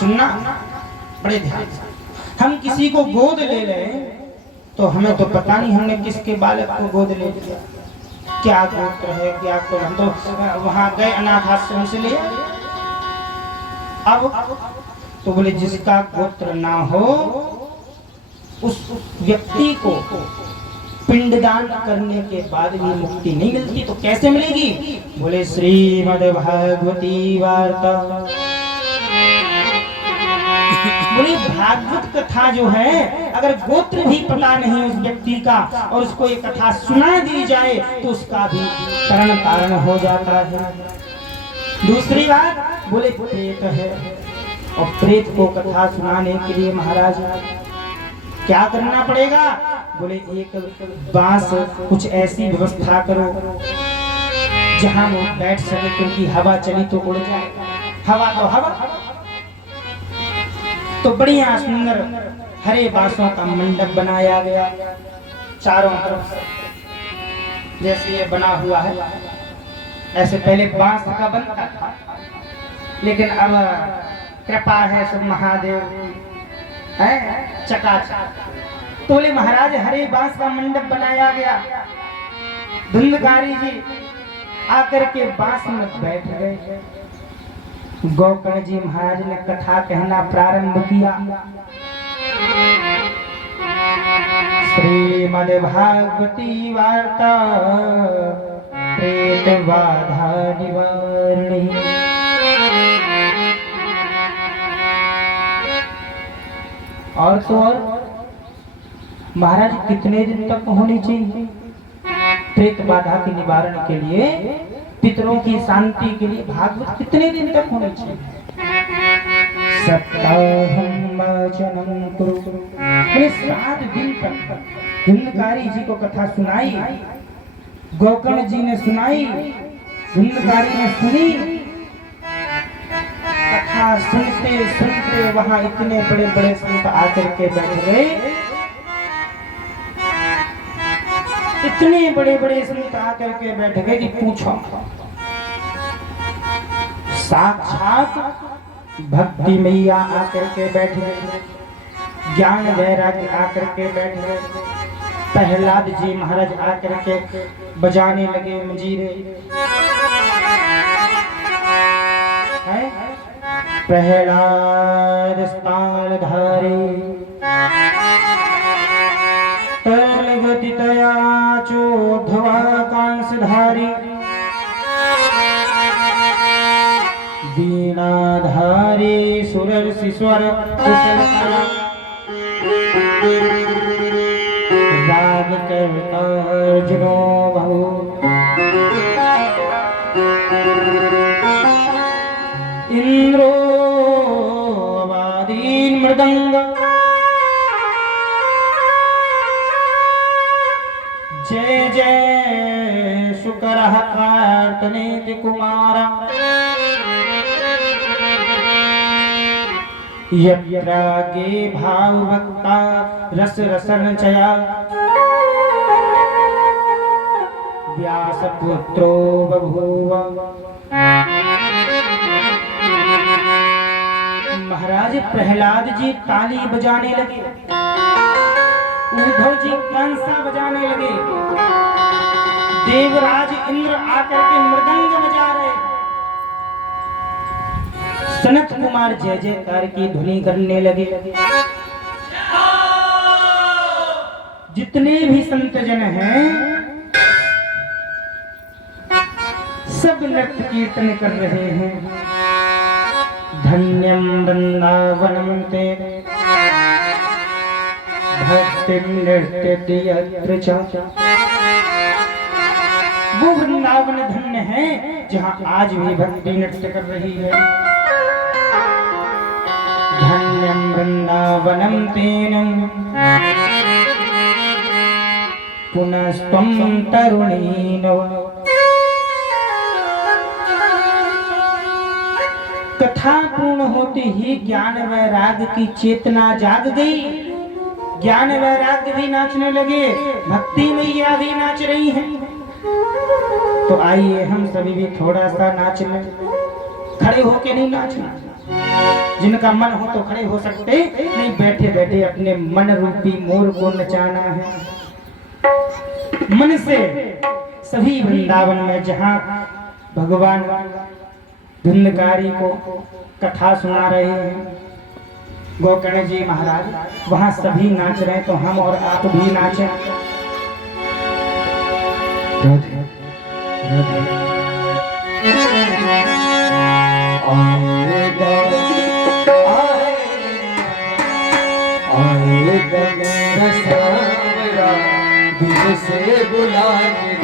सुनना बड़े ध्यान से, हम किसी को गोद ले लें तो हमें तो पता नहीं हमने किसके बालक को गोद ले लिया, क्या गोत्र है क्या। तो हम तो वहां गए अनाथ आश्रम से ले। अब तो बोले जिसका गोत्र ना हो उस व्यक्ति को पिंडदान करने के बाद भी मुक्ति नहीं मिलती। तो कैसे मिलेगी? बोले श्रीमद् भागवती वार्ता। बोले भागवत कथा जो है, अगर गोत्र भी पता नहीं उस व्यक्ति का और उसको ये कथा सुना दी जाए तो उसका भी तरण तारण हो जाता है। दूसरी बात, बोले प्रेत है, और प्रेत को कथा सुनाने के लिए महाराज क्या करना पड़ेगा? बोले एक बांस कुछ ऐसी व्यवस्था करो जहां वो बैठ सके, क्योंकि हवा चली तो उड़ जाए। हवा तो हवा, तो बढ़िया सुंदर हरे बांसों का मंडप बनाया गया चारों तरफ से, जैसे ये बना हुआ है ऐसे पहले बांस का बनता था, लेकिन अब कृपा है सब महादेव है चकाचक। तो बोले महाराज हरे बांस का मंडप बनाया गया। धुंधकारी जी आकर के बांस में बैठ गए। गोकर्ण जी महाराज ने कथा कहना प्रारंभ किया। श्रीमद् भागवती वार्ता प्रेत बाधा निवारणी। और तो और महाराज कितने दिन तक होनी चाहिए प्रेत बाधा के निवारण के लिए, पितरों की शांति के लिए भागवत कितने दिन तक होनी चाहिए? सप्ताहं वाचनं कुरु। 7 दिन तक धुंधकारी जी को कथा सुनाई, गोकर्ण जी ने सुनाई, धुंधकारी ने सुनी। कथा सुनते सुनते वहां इतने बड़े बड़े संत आकर के बैठ गए, इतने बड़े बड़े संत आकर के बैठ गए कि पूछो। साक्षात भक्ति मैया आकर के बैठ गए, ज्ञान वैराग्य आकर के बैठ गए, प्रहलाद जी महाराज आकर के बजाने लगे मंजीरे। प्रहलाद स्थानधारी तलगतितया चोद्धवा कांसधारी वीणाधारी सुरर्षिस्वर राग करता अर्जुनो बहु इंद्रो वादीन मृदंग जय जय शुकरः कार्तनेति कुमारा यत्रागे भावभक्ता रस रसन चया व्यासपुत्रो बभूव। महाराज प्रहलाद जी ताली बजाने लगे, उद्धव जी कंसा बजाने लगे, देवराज इंद्र आकर के मृदंग बजा रहे, सनत कुमार जय जयकार की ध्वनि करने लगे। जितने भी संत जन हैं सब नृत्य कीर्तन कर रहे हैं। धन्यम वृंदावनम ते भक्ति नृत्यति यत्र च। वो वृंदावन धन्य है जहाँ आज भी भक्ति नृत्य कर रही है। धन्यम वृंदावनम तेन पुनस्त्वं तरुणीनव। कथा पूर्ण होते ही ज्ञान वैराग्य की चेतना जाग गई, ज्ञान वैराग्य भी नाचने लगे, भक्ति मैया भी नाच रही हैं। तो आइए हम सभी भी थोड़ा सा नाच लें। खड़े होके नहीं नाचना, जिनका मन हो तो खड़े हो सकते, नहीं बैठे बैठे अपने मन रूपी मोर को नचाना है। मन से सभी वृंदावन में जहाँ भगवान धुंधकारी को कथा सुना रहे हैं गोकर्ण जी महाराज, वहाँ सभी नाच रहे हैं, तो हम और आप भी नाचें। दिल से बुला के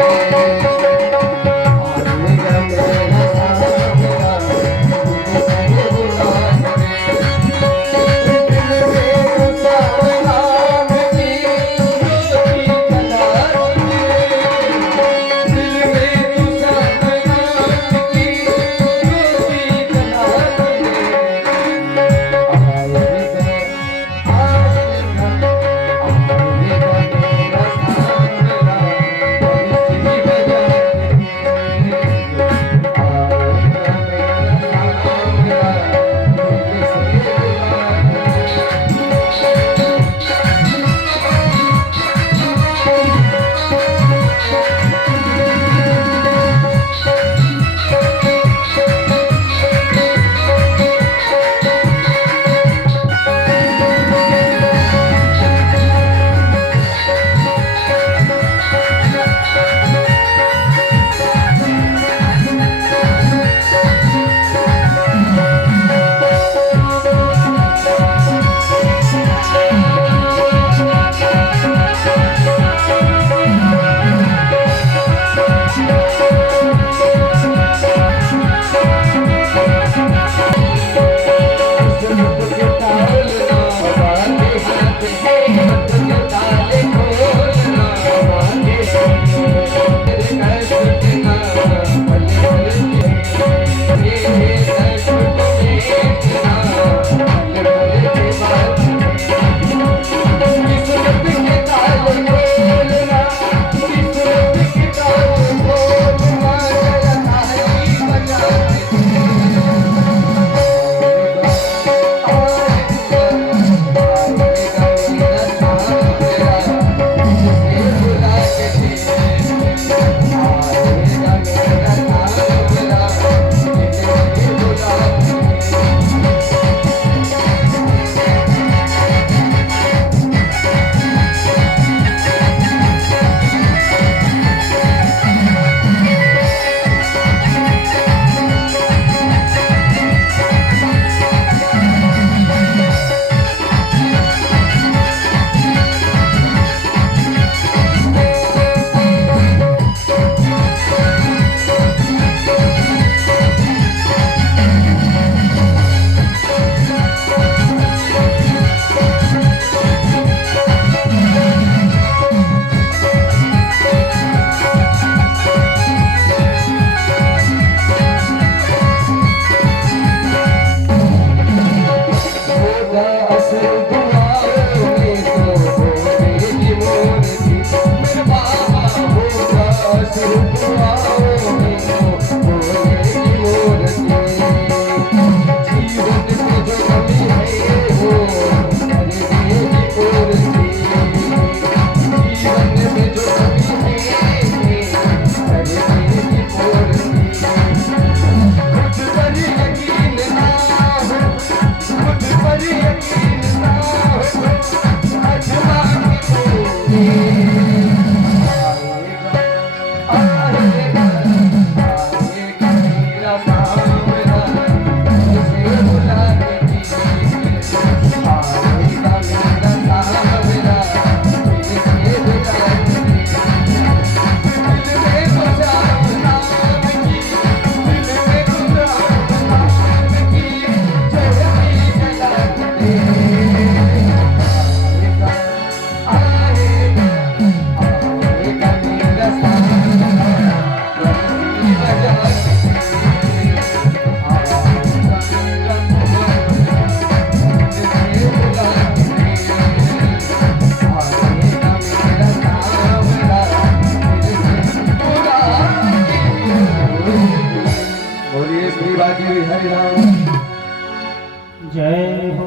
जय हो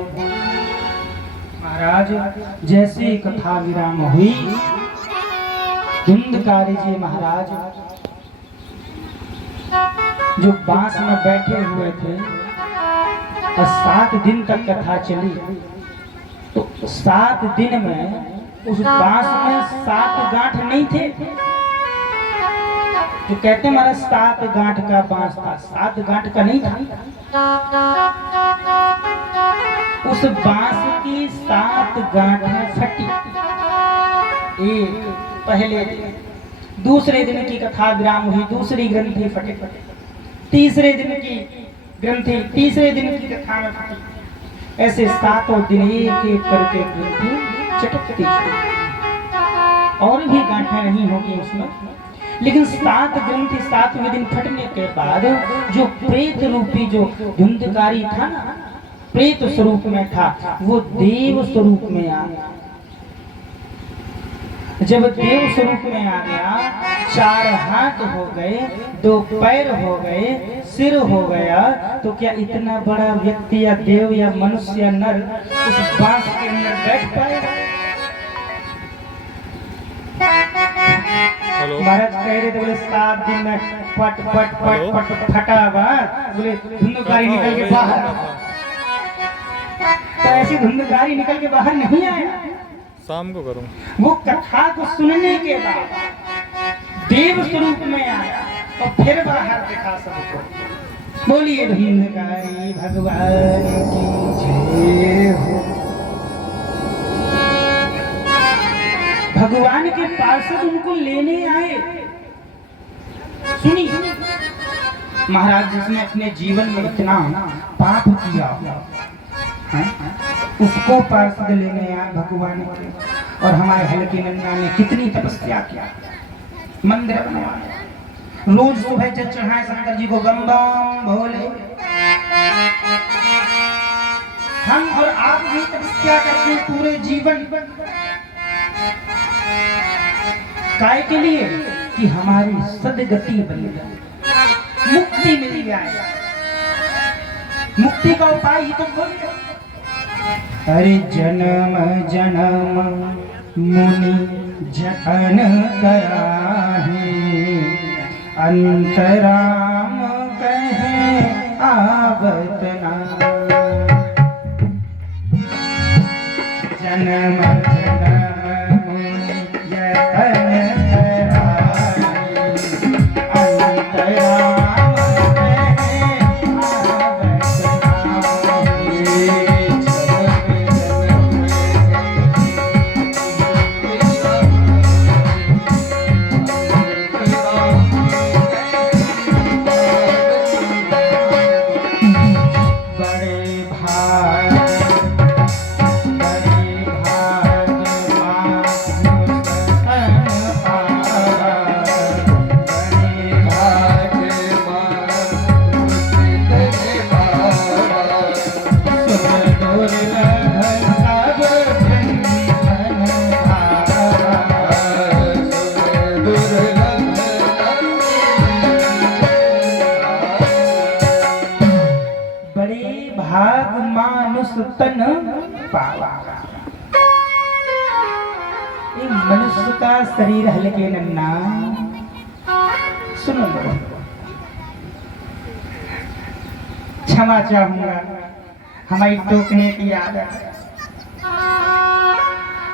महाराज। जैसी कथा विराम हुई, धुंधकारी जी महाराज जो बांस में बैठे हुए थे और 7 दिन तक कथा चली, तो 7 दिन में उस बांस में 7 गांठ नहीं थे। जो कहते हमारा 7 गांठ का बांस था, 7 गांठ का नहीं था। उस बांस की 7 गांठें फटी। एक पहले दिन, दूसरे दिन की कथा विराम हुई, दूसरी ग्रंथि फटे। तीसरे दिन की ग्रंथि तीसरे दिन की कथा में फटी। ऐसे 7 दिन एक एक करके ग्रंथि चटकती चली। और भी गांठें नहीं होगी उसमें, लेकिन 7 ग्रंथि 7वें दिन फटने के बाद जो प्रेत रूपी जो धुंधकारी था ना, प्रेत स्वरूप में था, वो देव स्वरूप में आ गया। जब देव स्वरूप में आ गया, 4 हाथ हो गए, 2 पैर हो गए, सिर हो गया, तो क्या इतना बड़ा व्यक्ति या देव या मनुष्य या नर उस बांस के अंदर बैठ पाएगा? महाराज कह रहे थे, बोले 7 दिन में पट पट पट पट फटा बात, बोले धुंधकारी निकल के बाहर। तो ऐसी धुंधकारी निकल के बाहर नहीं आया। शाम को करूं। वो कथा को सुनने के बाद देव स्वरूप में आया और फिर बाहर दिखा सबको। बोलिए धुंधकारी भगवान की जय हो। भगवान के पार्षद उनको लेने आए। सुनी महाराज, जिसने अपने जीवन में इतना पाप किया, हैं? उसको पार्षद लेने आए भगवान के। और हमारे हल्के नन्ना ने कितनी तपस्या किया, मंदिर बनवाया, रोज सुबह जल चढ़ाए शंकर जी को, बम बम भोले। हम और आप भी तपस्या करते हैं पूरे जीवन, काय के लिए कि हमारी सदगति बन जाए, मुक्ति मिल जाए। मुक्ति का उपाय ही तो बोलिए। अरे जन्म जन्म मुनि जतन कराहे, अंतराम कहे आवत ना। जन्म जन्म मुनि जतन कराहे, अंतराम कहे तन पावा। मनुष्य का शरीर हल्के नन्ना, सुनो क्षमा चाहूंगा, हमारी टोकने की आदत।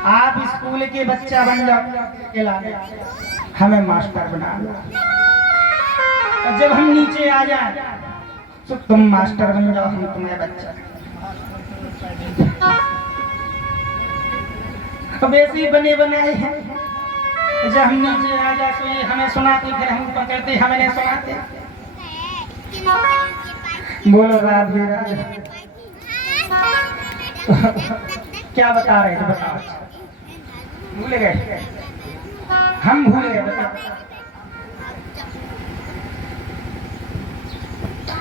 आप स्कूल के बच्चा बन जाओ, हमें मास्टर बना लो, और जब हम नीचे आ जाए तो तुम मास्टर बन जाओ, हम तुम्हारे बच्चा। अब ऐसे ही बने बनाए हैं, जब हम नीचे आ जाए तो ये हमें सुनाते, फिर हम पकड़ते, हमें नहीं सुनाते। बोलो राधे राधे। क्या बता रहे थे, बताओ। भूल गए, हम भूल गए, बताओ।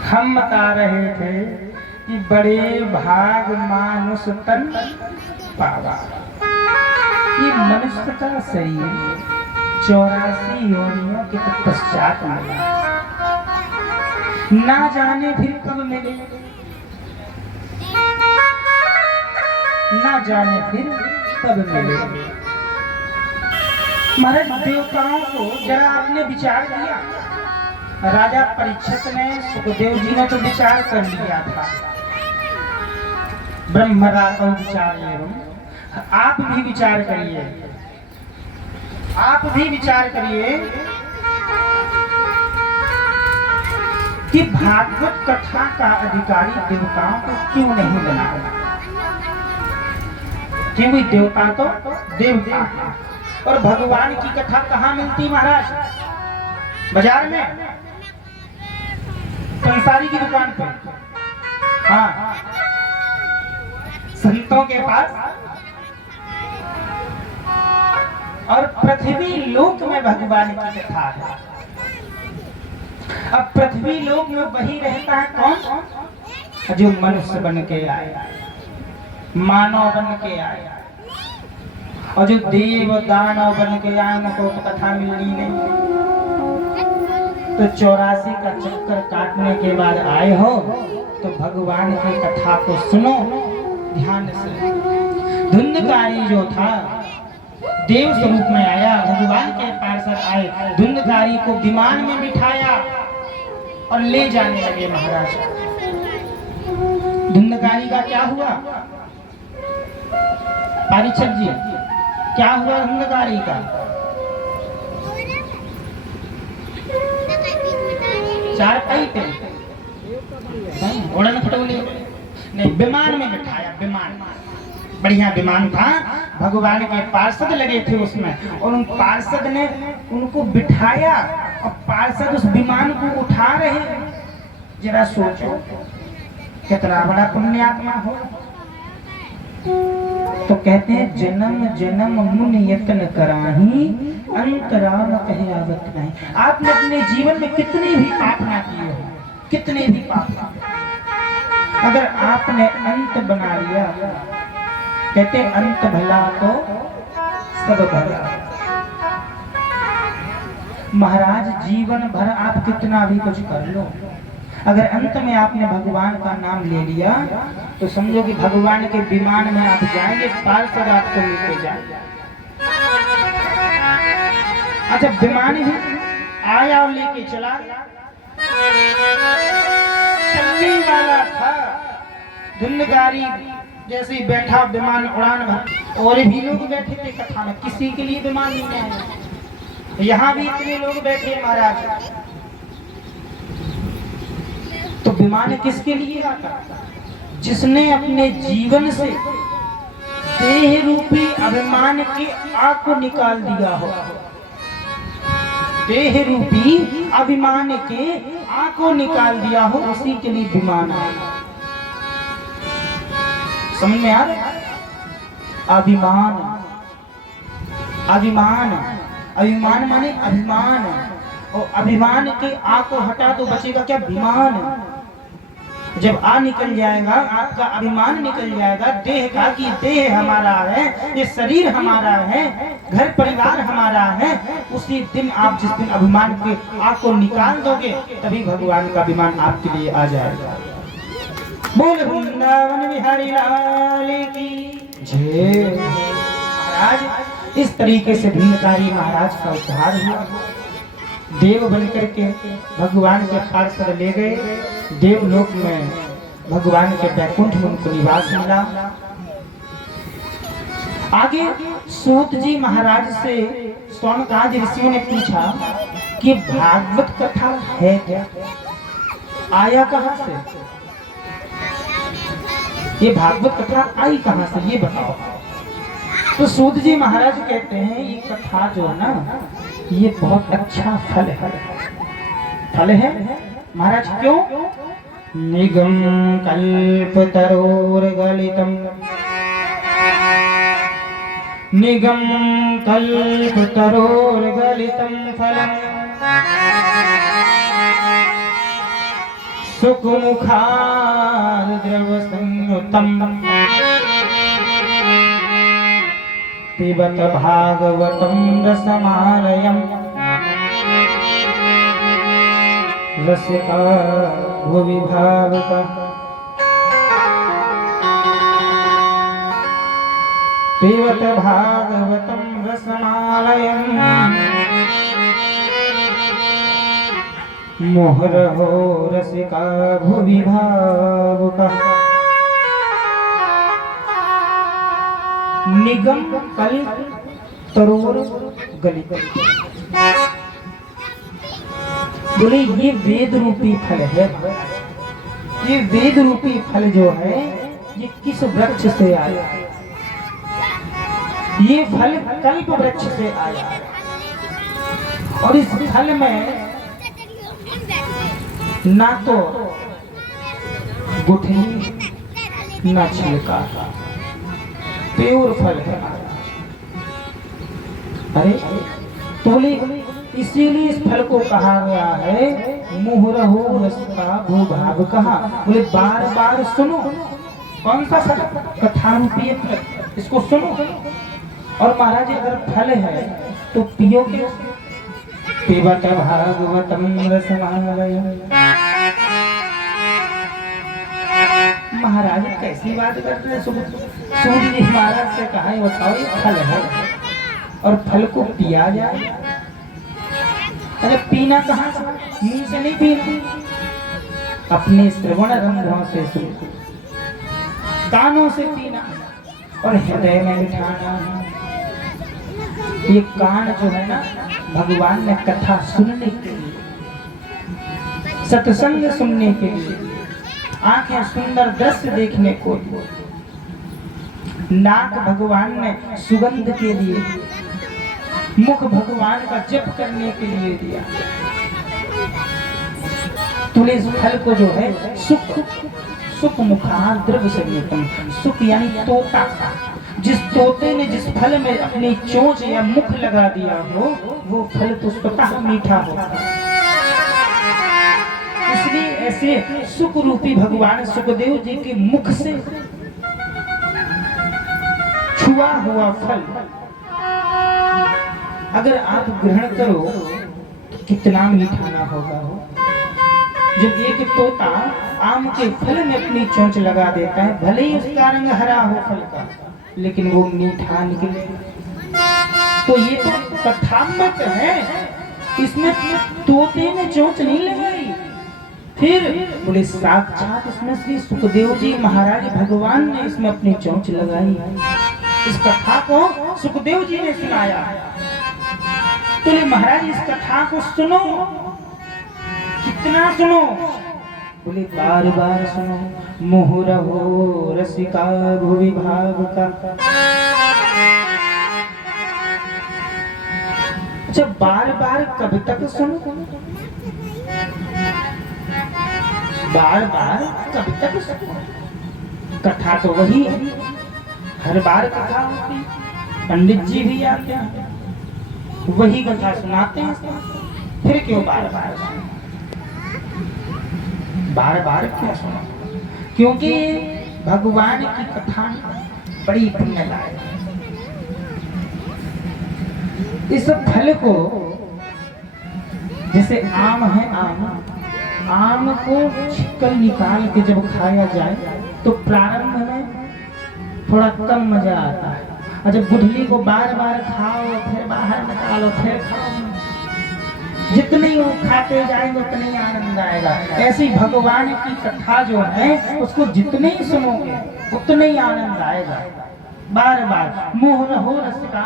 हम बता रहे थे कि बड़े भाग मानुष तन पावा। ये मनुष्य का शरीर 84 योनियों के पश्चात मिला, ना जाने फिर कब मिले, ना जाने फिर कब मिले। महाराज देवताओं को जरा आपने विचार किया, राजा परीक्षित ने, सुखदेव जी ने तो विचार कर लिया था, ब्रह्मराज विचार एवं आप भी विचार करिए, आप भी विचार करिए कि भागवत कथा का अधिकारी देवताओं को क्यों नहीं बनाया। क्योंकि देवता तो देवता है, और भगवान की कथा कहाँ मिलती महाराज? बाजार में, पंसारी की दुकान पर, हाँ, संतों के पास। और पृथ्वी लोक में भगवान की कथा है। अब पृथ्वी लोक में वही रहता है कौन? जो मनुष्य बन के आया, मानव बन के आया, और जो देव दानव बन के आए उनको तो कथा मिलनी नहीं। तो 84 का चक्कर काटने के बाद आए हो तो भगवान की कथा को सुनो ध्यान से। धुंधकारी जो था देव स्वरूप में आया, भगवान के पार्षद आए, धुंधकारी को विमान में बिठाया और ले जाने लगे महाराज। धुंधकारी का क्या हुआ परीक्षित जी, क्या हुआ धुंधकारी का? चार पाई पे उड़न खटोले नहीं, विमान में बिठाया। विमान बढ़िया विमान था, भगवान के पार्षद लगे थे उसमें, और उन पार्षद ने उनको बिठाया और पार्षद उस विमान को उठा रहे। जरा सोचो कितना बड़ा पुण्यात्मा हो। तो कहते हैं जन्म जन्म मुनि यत्न कराही, अंतराल कहे आवत नहीं। आपने अपने जीवन में कितने भी पाप ना किए हो, कितने भी पाप ना, अगर आपने अंत बना लिया, कहते अंत भला तो सब भला। महाराज जीवन भर आप कितना भी कुछ कर लो, अगर अंत में आपने भगवान का नाम ले लिया तो समझो कि भगवान के विमान में आप जाएंगे, पार्षद आपको लेके जाएंगे। अच्छा विमान ही आया और लेके चला, चलने वाला था धुंधकारी जैसे ही बैठा विमान उड़ान भर, और भी लोग बैठे थे कथा में, किसी के लिए विमान नहीं आया। यहाँ भी इतने लोग बैठे महाराज, तो विमान किसके लिए आता? जिसने अपने जीवन से देह रूपी अभिमान की आग को निकाल दिया हो, देह रूपी अभिमान के आग को निकाल दिया हो, उसी के लिए विमान आए। समझ में आ रहा? अभिमान, अभिमान, अभिमान माने अभिमान, और अभिमान के आ को हटा तो बचेगा क्या? विमान। जब आ निकल जाएगा, आपका अभिमान निकल जाएगा देह का, कि देह हमारा है, ये शरीर हमारा है, घर परिवार हमारा है, उसी दिन आप जिस दिन अभिमान के आ को निकाल दोगे तभी भगवान का विमान आपके लिए आ जाएगा। बोल वृंदावन बिहारी लाल की जय। महाराज इस तरीके से भीमकारी महाराज का उद्धार हुआ, देव बनकर के भगवान के पार्षद ले गए, देवलोक में भगवान के बैकुंठ में उनको निवास मिला। आगे सूत जी महाराज से सोनकाज ऋषियों ने पूछा कि भागवत कथा है क्या, आया कहां से, ये भागवत कथा आई कहां से, ये बताओ। तो सूत जी महाराज कहते हैं ये कथा जो है ना, ये बहुत अच्छा फल है, फल है महाराज। क्यों? निगम कल्पतरोर्गलितम, निगम कल्पतरोर्गलितम फलम, सुखमुखाद्रव संयुतम, पिबत भागवतम रसमालयम, रसिका भुवि भावुका, पिबत भागवतम रसमालयम, मोहरहो रसिका भुवि भावुका। निगम कल्प तरोर गलित, बोले ये वेद रूपी फल है। ये वेद रूपी फल जो है ये किस वृक्ष से आया? ये फल कल्प वृक्ष से आया, और इस फल में ना तो गुठली ना छिलका, प्योर फल है। अरे तोले इसीलिए इस फल को कहा गया है मुहुरहो रसिका भूभाव कहा। बोले बार बार सुनो, कौन सा फल? कथा रूपी फल, इसको सुनो। और महाराज अगर फल है तो पियोगे। पिबत भागवतम रसमालयम। महाराज कैसी बात करते हैं? सूर्य जी महाराज से कहा है बताओ ये फल है और फल को पिया जाए। अरे पीना कहाँ से? मुंह से नहीं पीना, अपने श्रवण रंध्रों से सुनो, कानों से पीना और हृदय में बिठाना। ये कान जो है ना भगवान ने कथा सुनने के लिए, सत्संग सुनने के लिए, आंखें सुंदर दृश्य देखने को, नाक भगवान ने सुगंध के लिए, मुख भगवान का जप करने के लिए दिया। तुले इस फल को जो है सुख सुख मुखाद्रव संयुतम। सुख यानी तोता, जिस तोते ने जिस फल में अपनी चोंच या मुख लगा दिया हो वो फल तो स्वतः मीठा होता है। इसलिए ऐसे सुख रूपी भगवान सुखदेव जी के मुख से छुआ हुआ फल अगर आप ग्रहण करो तो कितना मीठा ना होगा हो। जब एक तोता आम के फल में अपनी चोंच लगा देता है, भले ही उसका रंग हरा हो फल का, लेकिन वो मीठा निकले। तो ये तो कथामक है, इसमें तोते ने चोंच नहीं लगाई। फिर बोले साक्षात इसमें श्री सुखदेव जी महाराज भगवान ने इसमें अपनी चोंच लगाई। इस कथा को सुखदेव जी ने सुनाया। बोले महाराज इस कथा को सुनो। कितना सुनो? बोले बार बार सुनो। मुहुरहो रसिका भुवि भाव का। जब बार बार कब तक सुनो? बार बार कब तक सुनो? कथा तो वही है, हर बार कथा होती, पंडित जी भी आते हैं वही कथा सुनाते हैं, फिर क्यों बार बार सुनो? बार बार क्यों सुनो? क्योंकि भगवान की कथा बड़ी पुण्यदायक है। इस फल को जैसे आम है, आम को छिकल निकाल के जब खाया जाए तो प्रारंभ में थोड़ा कम मजा आता है, और जब गुठली को बार बार खाओ फिर बाहर निकालो फिर खाओ, जितनी वो खाते जाएंगे उतनी आनंद आएगा। ऐसी भगवान की कथा जो है उसको जितने ही सुनोगे उतने ही आनंद आएगा। बार बार मुँह रहो रसिका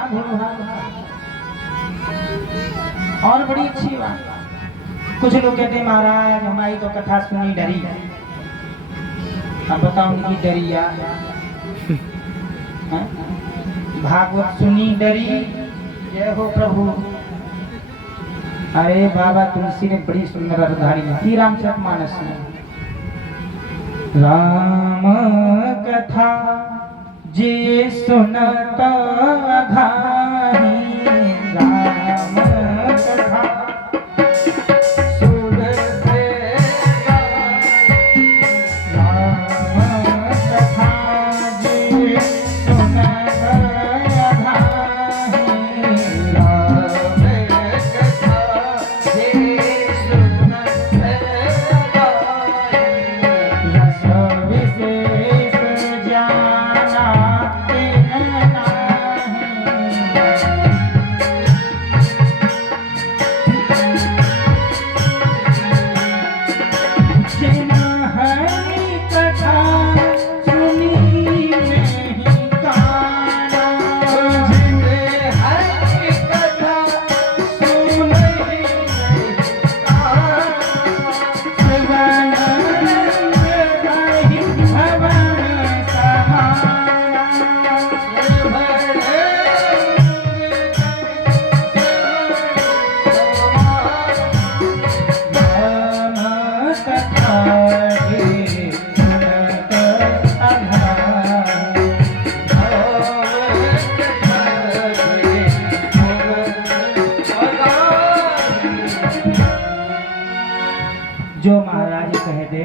और बड़ी अच्छी बात। कुछ लोग कहते हैं महाराज हमारी तो कथा सुनी डरी। अब बताओ उनकी डरिया भागवत सुनी डरी, जय हो प्रभु। अरे बाबा तुलसी ने बड़ी सुंदर अवधारी थी रामचरितमानस में। राम कथा जे सुनत अघाही, राम कथा जो महाराज कह दे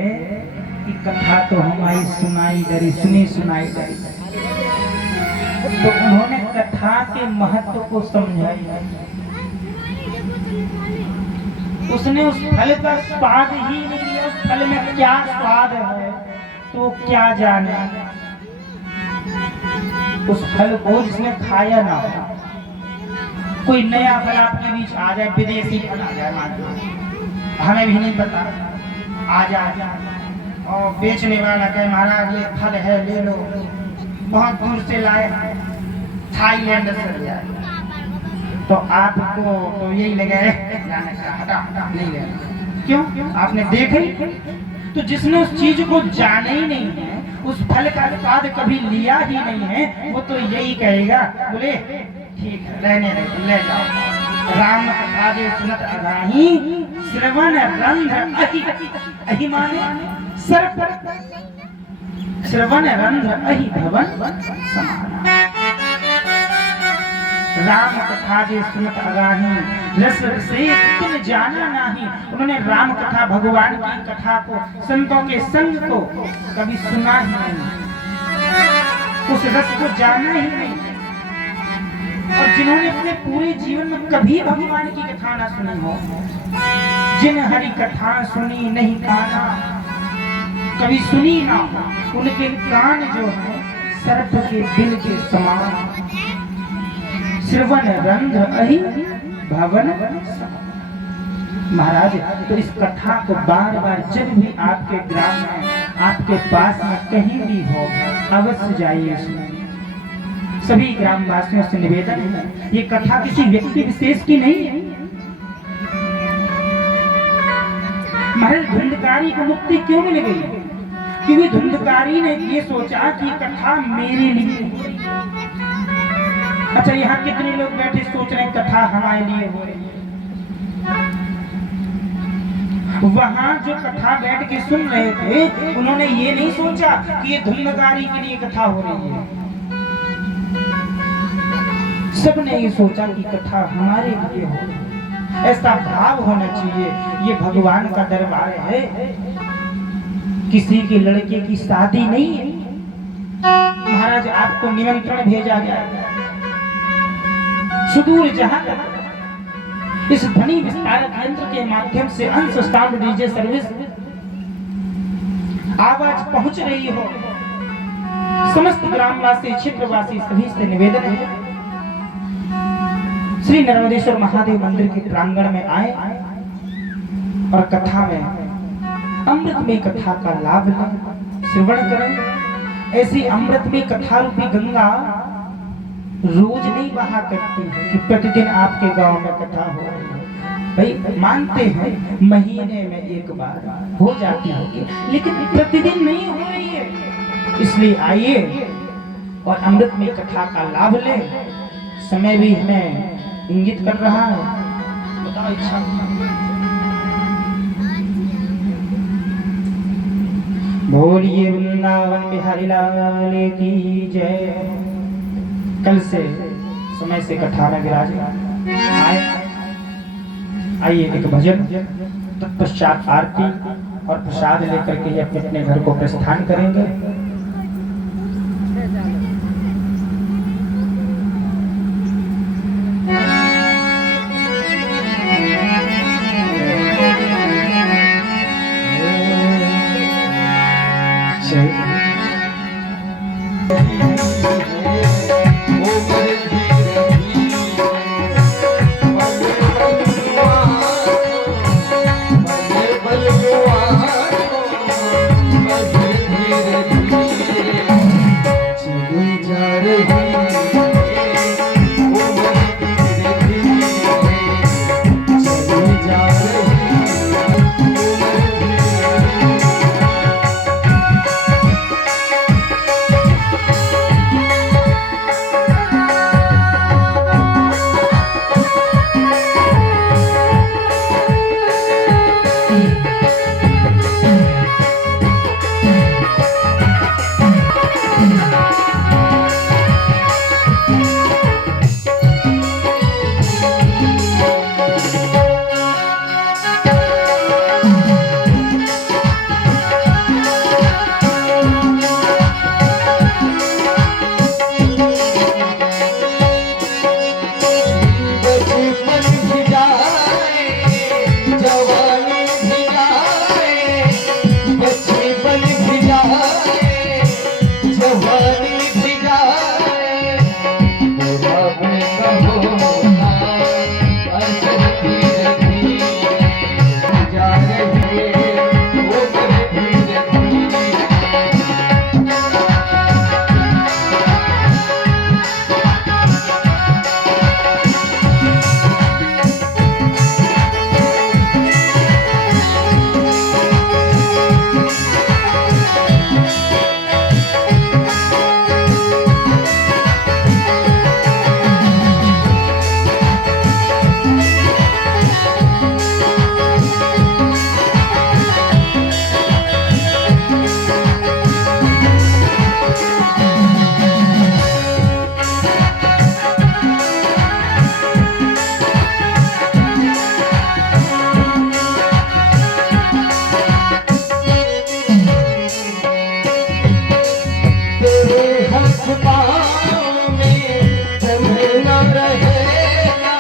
कि कथा तो हमारी सुनाई डरी, सुनी सुनाई डरी, तो उन्होंने कथा के महत्व को समझाया। उसने उस फल का स्वाद ही नहीं लिया, उस फल में क्या स्वाद है तो क्या जाने। उस फल को जिसने खाया ना हो, कोई नया फल आपके बीच आ जाए, विदेशी फल आ जाए मार्केट, हमें भी नहीं पता, आ जाए और बेचने वाला कहे महाराज ये फल है ले लो, बहुत दूर से लाए थाईलैंड से ले आए, तो आपको तो यही लगे हटा नहीं लेना। क्यों? आपने देखा ही। तो जिसने उस चीज को जाना ही नहीं है, उस फल का स्वाद कभी लिया ही नहीं है, वो तो यही कहेगा बोले ठीक है रहने दे, ले जाओ। राम कथा जे सुनत अघाही, श्रवण रंध्र अहि, अहि माने सर्प। श्रवण रंध्र अहि भवन समाना। राम कथा जे सुनत अगाही, रस से तुम जाना नहीं। उन्होंने राम कथा, भगवान की कथा को, संतों के संग को कभी सुना ही नहीं, उस रस को जाना ही नहीं। और जिन्होंने अपने पूरे जीवन में कभी भगवान की कथा ना सुनी हो, जिन हरि कथा सुनी नहीं काना, कभी सुनी ना हो, उनके कान जो है सर्प के दिल के समान। श्रवण रंध्र अहि भवन समाना। महाराज, तो इस कथा को बार बार जब भी आपके ग्राम में, आपके पास में कहीं भी हो, अवश्य जाइए सुनिए। सभी ग्रामवासियों से निवेदन है, ये कथा किसी व्यक्ति विशेष की नहीं है। महल धुंधकारी को मुक्ति क्यों मिल गई? क्योंकि धुंधकारी ने ये सोचा कि कथा मेरे लिए। अच्छा, यहाँ कितने लोग बैठे सोच रहे हैं कथा हमारे लिए हो रही है? वहां जो कथा बैठ के सुन रहे थे, उन्होंने ये नहीं सोचा कि ये धुंधकारी के लिए कथा हो रही है। सबने ये सोचा कि कथा हमारे लिए हो रही है। ऐसा भाव होना चाहिए। ये भगवान का दरबार है, किसी के लड़के की शादी नहीं है। महाराज, आपको निमंत्रण भेजा गया सुदूर जहां तक इस ध्वनि विस्तारक यंत्र के माध्यम से अंश स्टाम्प डीजे सर्विस आवाज पहुंच रही हो। समस्त ग्रामवासी, क्षेत्रवासी सभी से निवेदन है, श्री नर्मदेश्वर महादेव मंदिर के प्रांगण में आए और कथा में, अमृतमय कथा का लाभ लें, श्रवण करें। ऐसी अमृतमय कथा रूपी गंगा रोज नहीं बहा करती है कि प्रतिदिन आपके गांव में कथा हो रही है। भाई मानते हैं महीने में एक बार हो जाती होगी, लेकिन प्रतिदिन नहीं हो रही है। इसलिए आइए और अमृतमय कथा का लाभ लें। समय भी हमें इंगित कर रहा है। बताओ इच्छा। बोलिए वृंदावन बिहारी लाल की जय। कल से समय से कथा में विराजमान आइए एक भजन, तत्पश्चात आरती और प्रसाद लेकर के अपने अपने घर को प्रस्थान करेंगे। रहेगा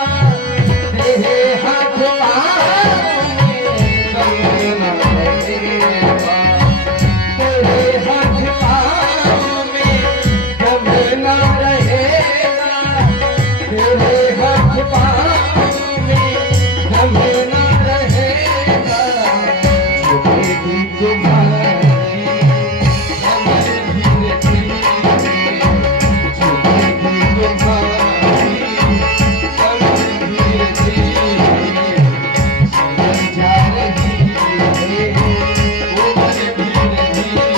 तेरे हाथ पाँव में दम न रहेगा तेरे हाथ पाँव में दम न रहेगा तेरे हाथ पाँव में दम न रहेगा झुकेगी तुम्हारी कमर धीरे धीरे झुकेगी तुम्हारी कमर धीरे धीरे चली जा रही है उम्र धीरे धीरे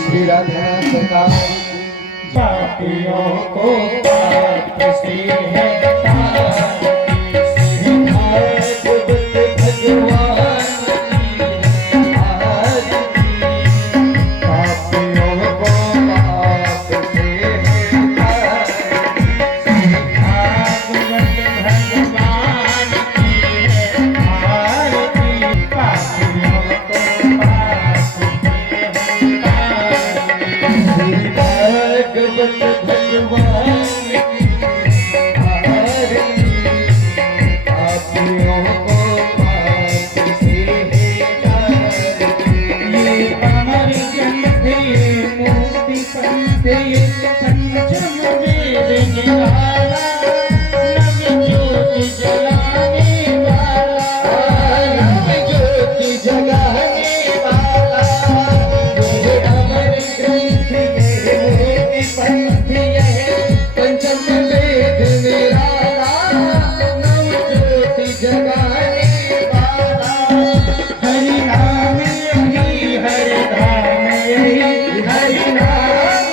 श्री राधा सरकार पापियों को पाप से है हरि नाम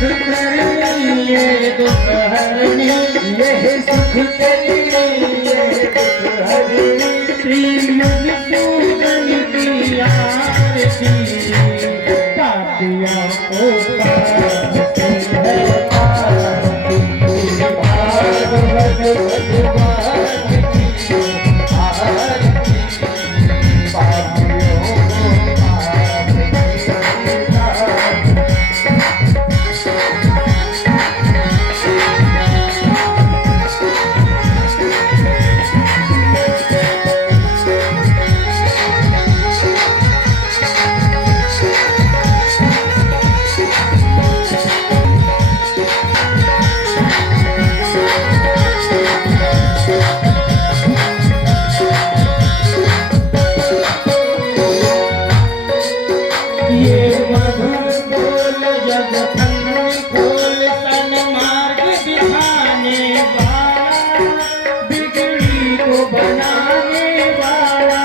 करनी ये दुख हरनी, ये सुख तेरी ये दुख हरनी, श्री मधुसूदन की आरती पापियों को पास है आरती भागवत भगवान की आरती पापियों को पास ये मधुर बोल जग खोल सन मार्ग दिखाने वाला, बिगड़ी को बनाने वाला,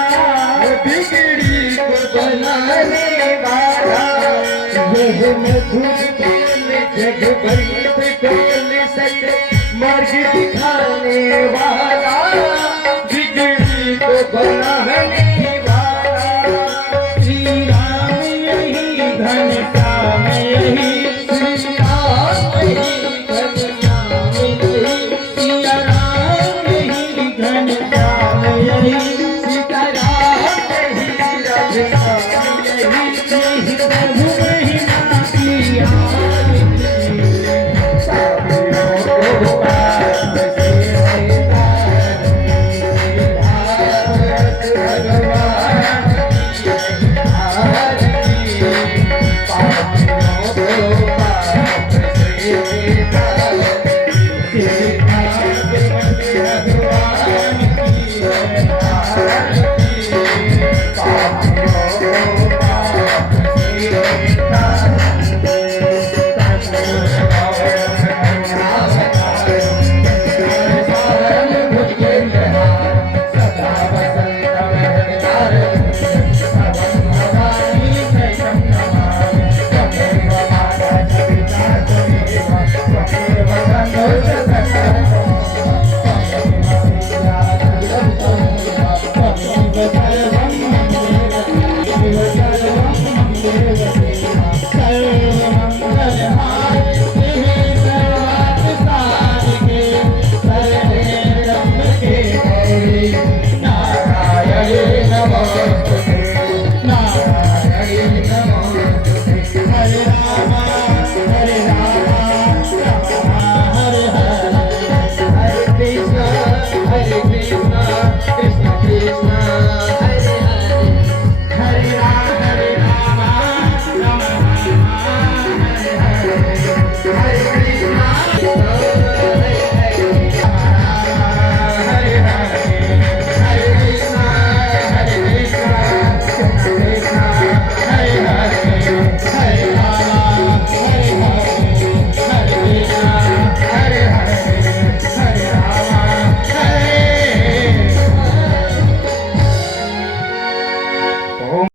बिगड़ी को बनाने वाला, यह मधुर बोल जग बंद खोल सके मार्ग दिखाने वाला, बिगड़ी को बनाने वाला, श्री राम यही घनश्याम यही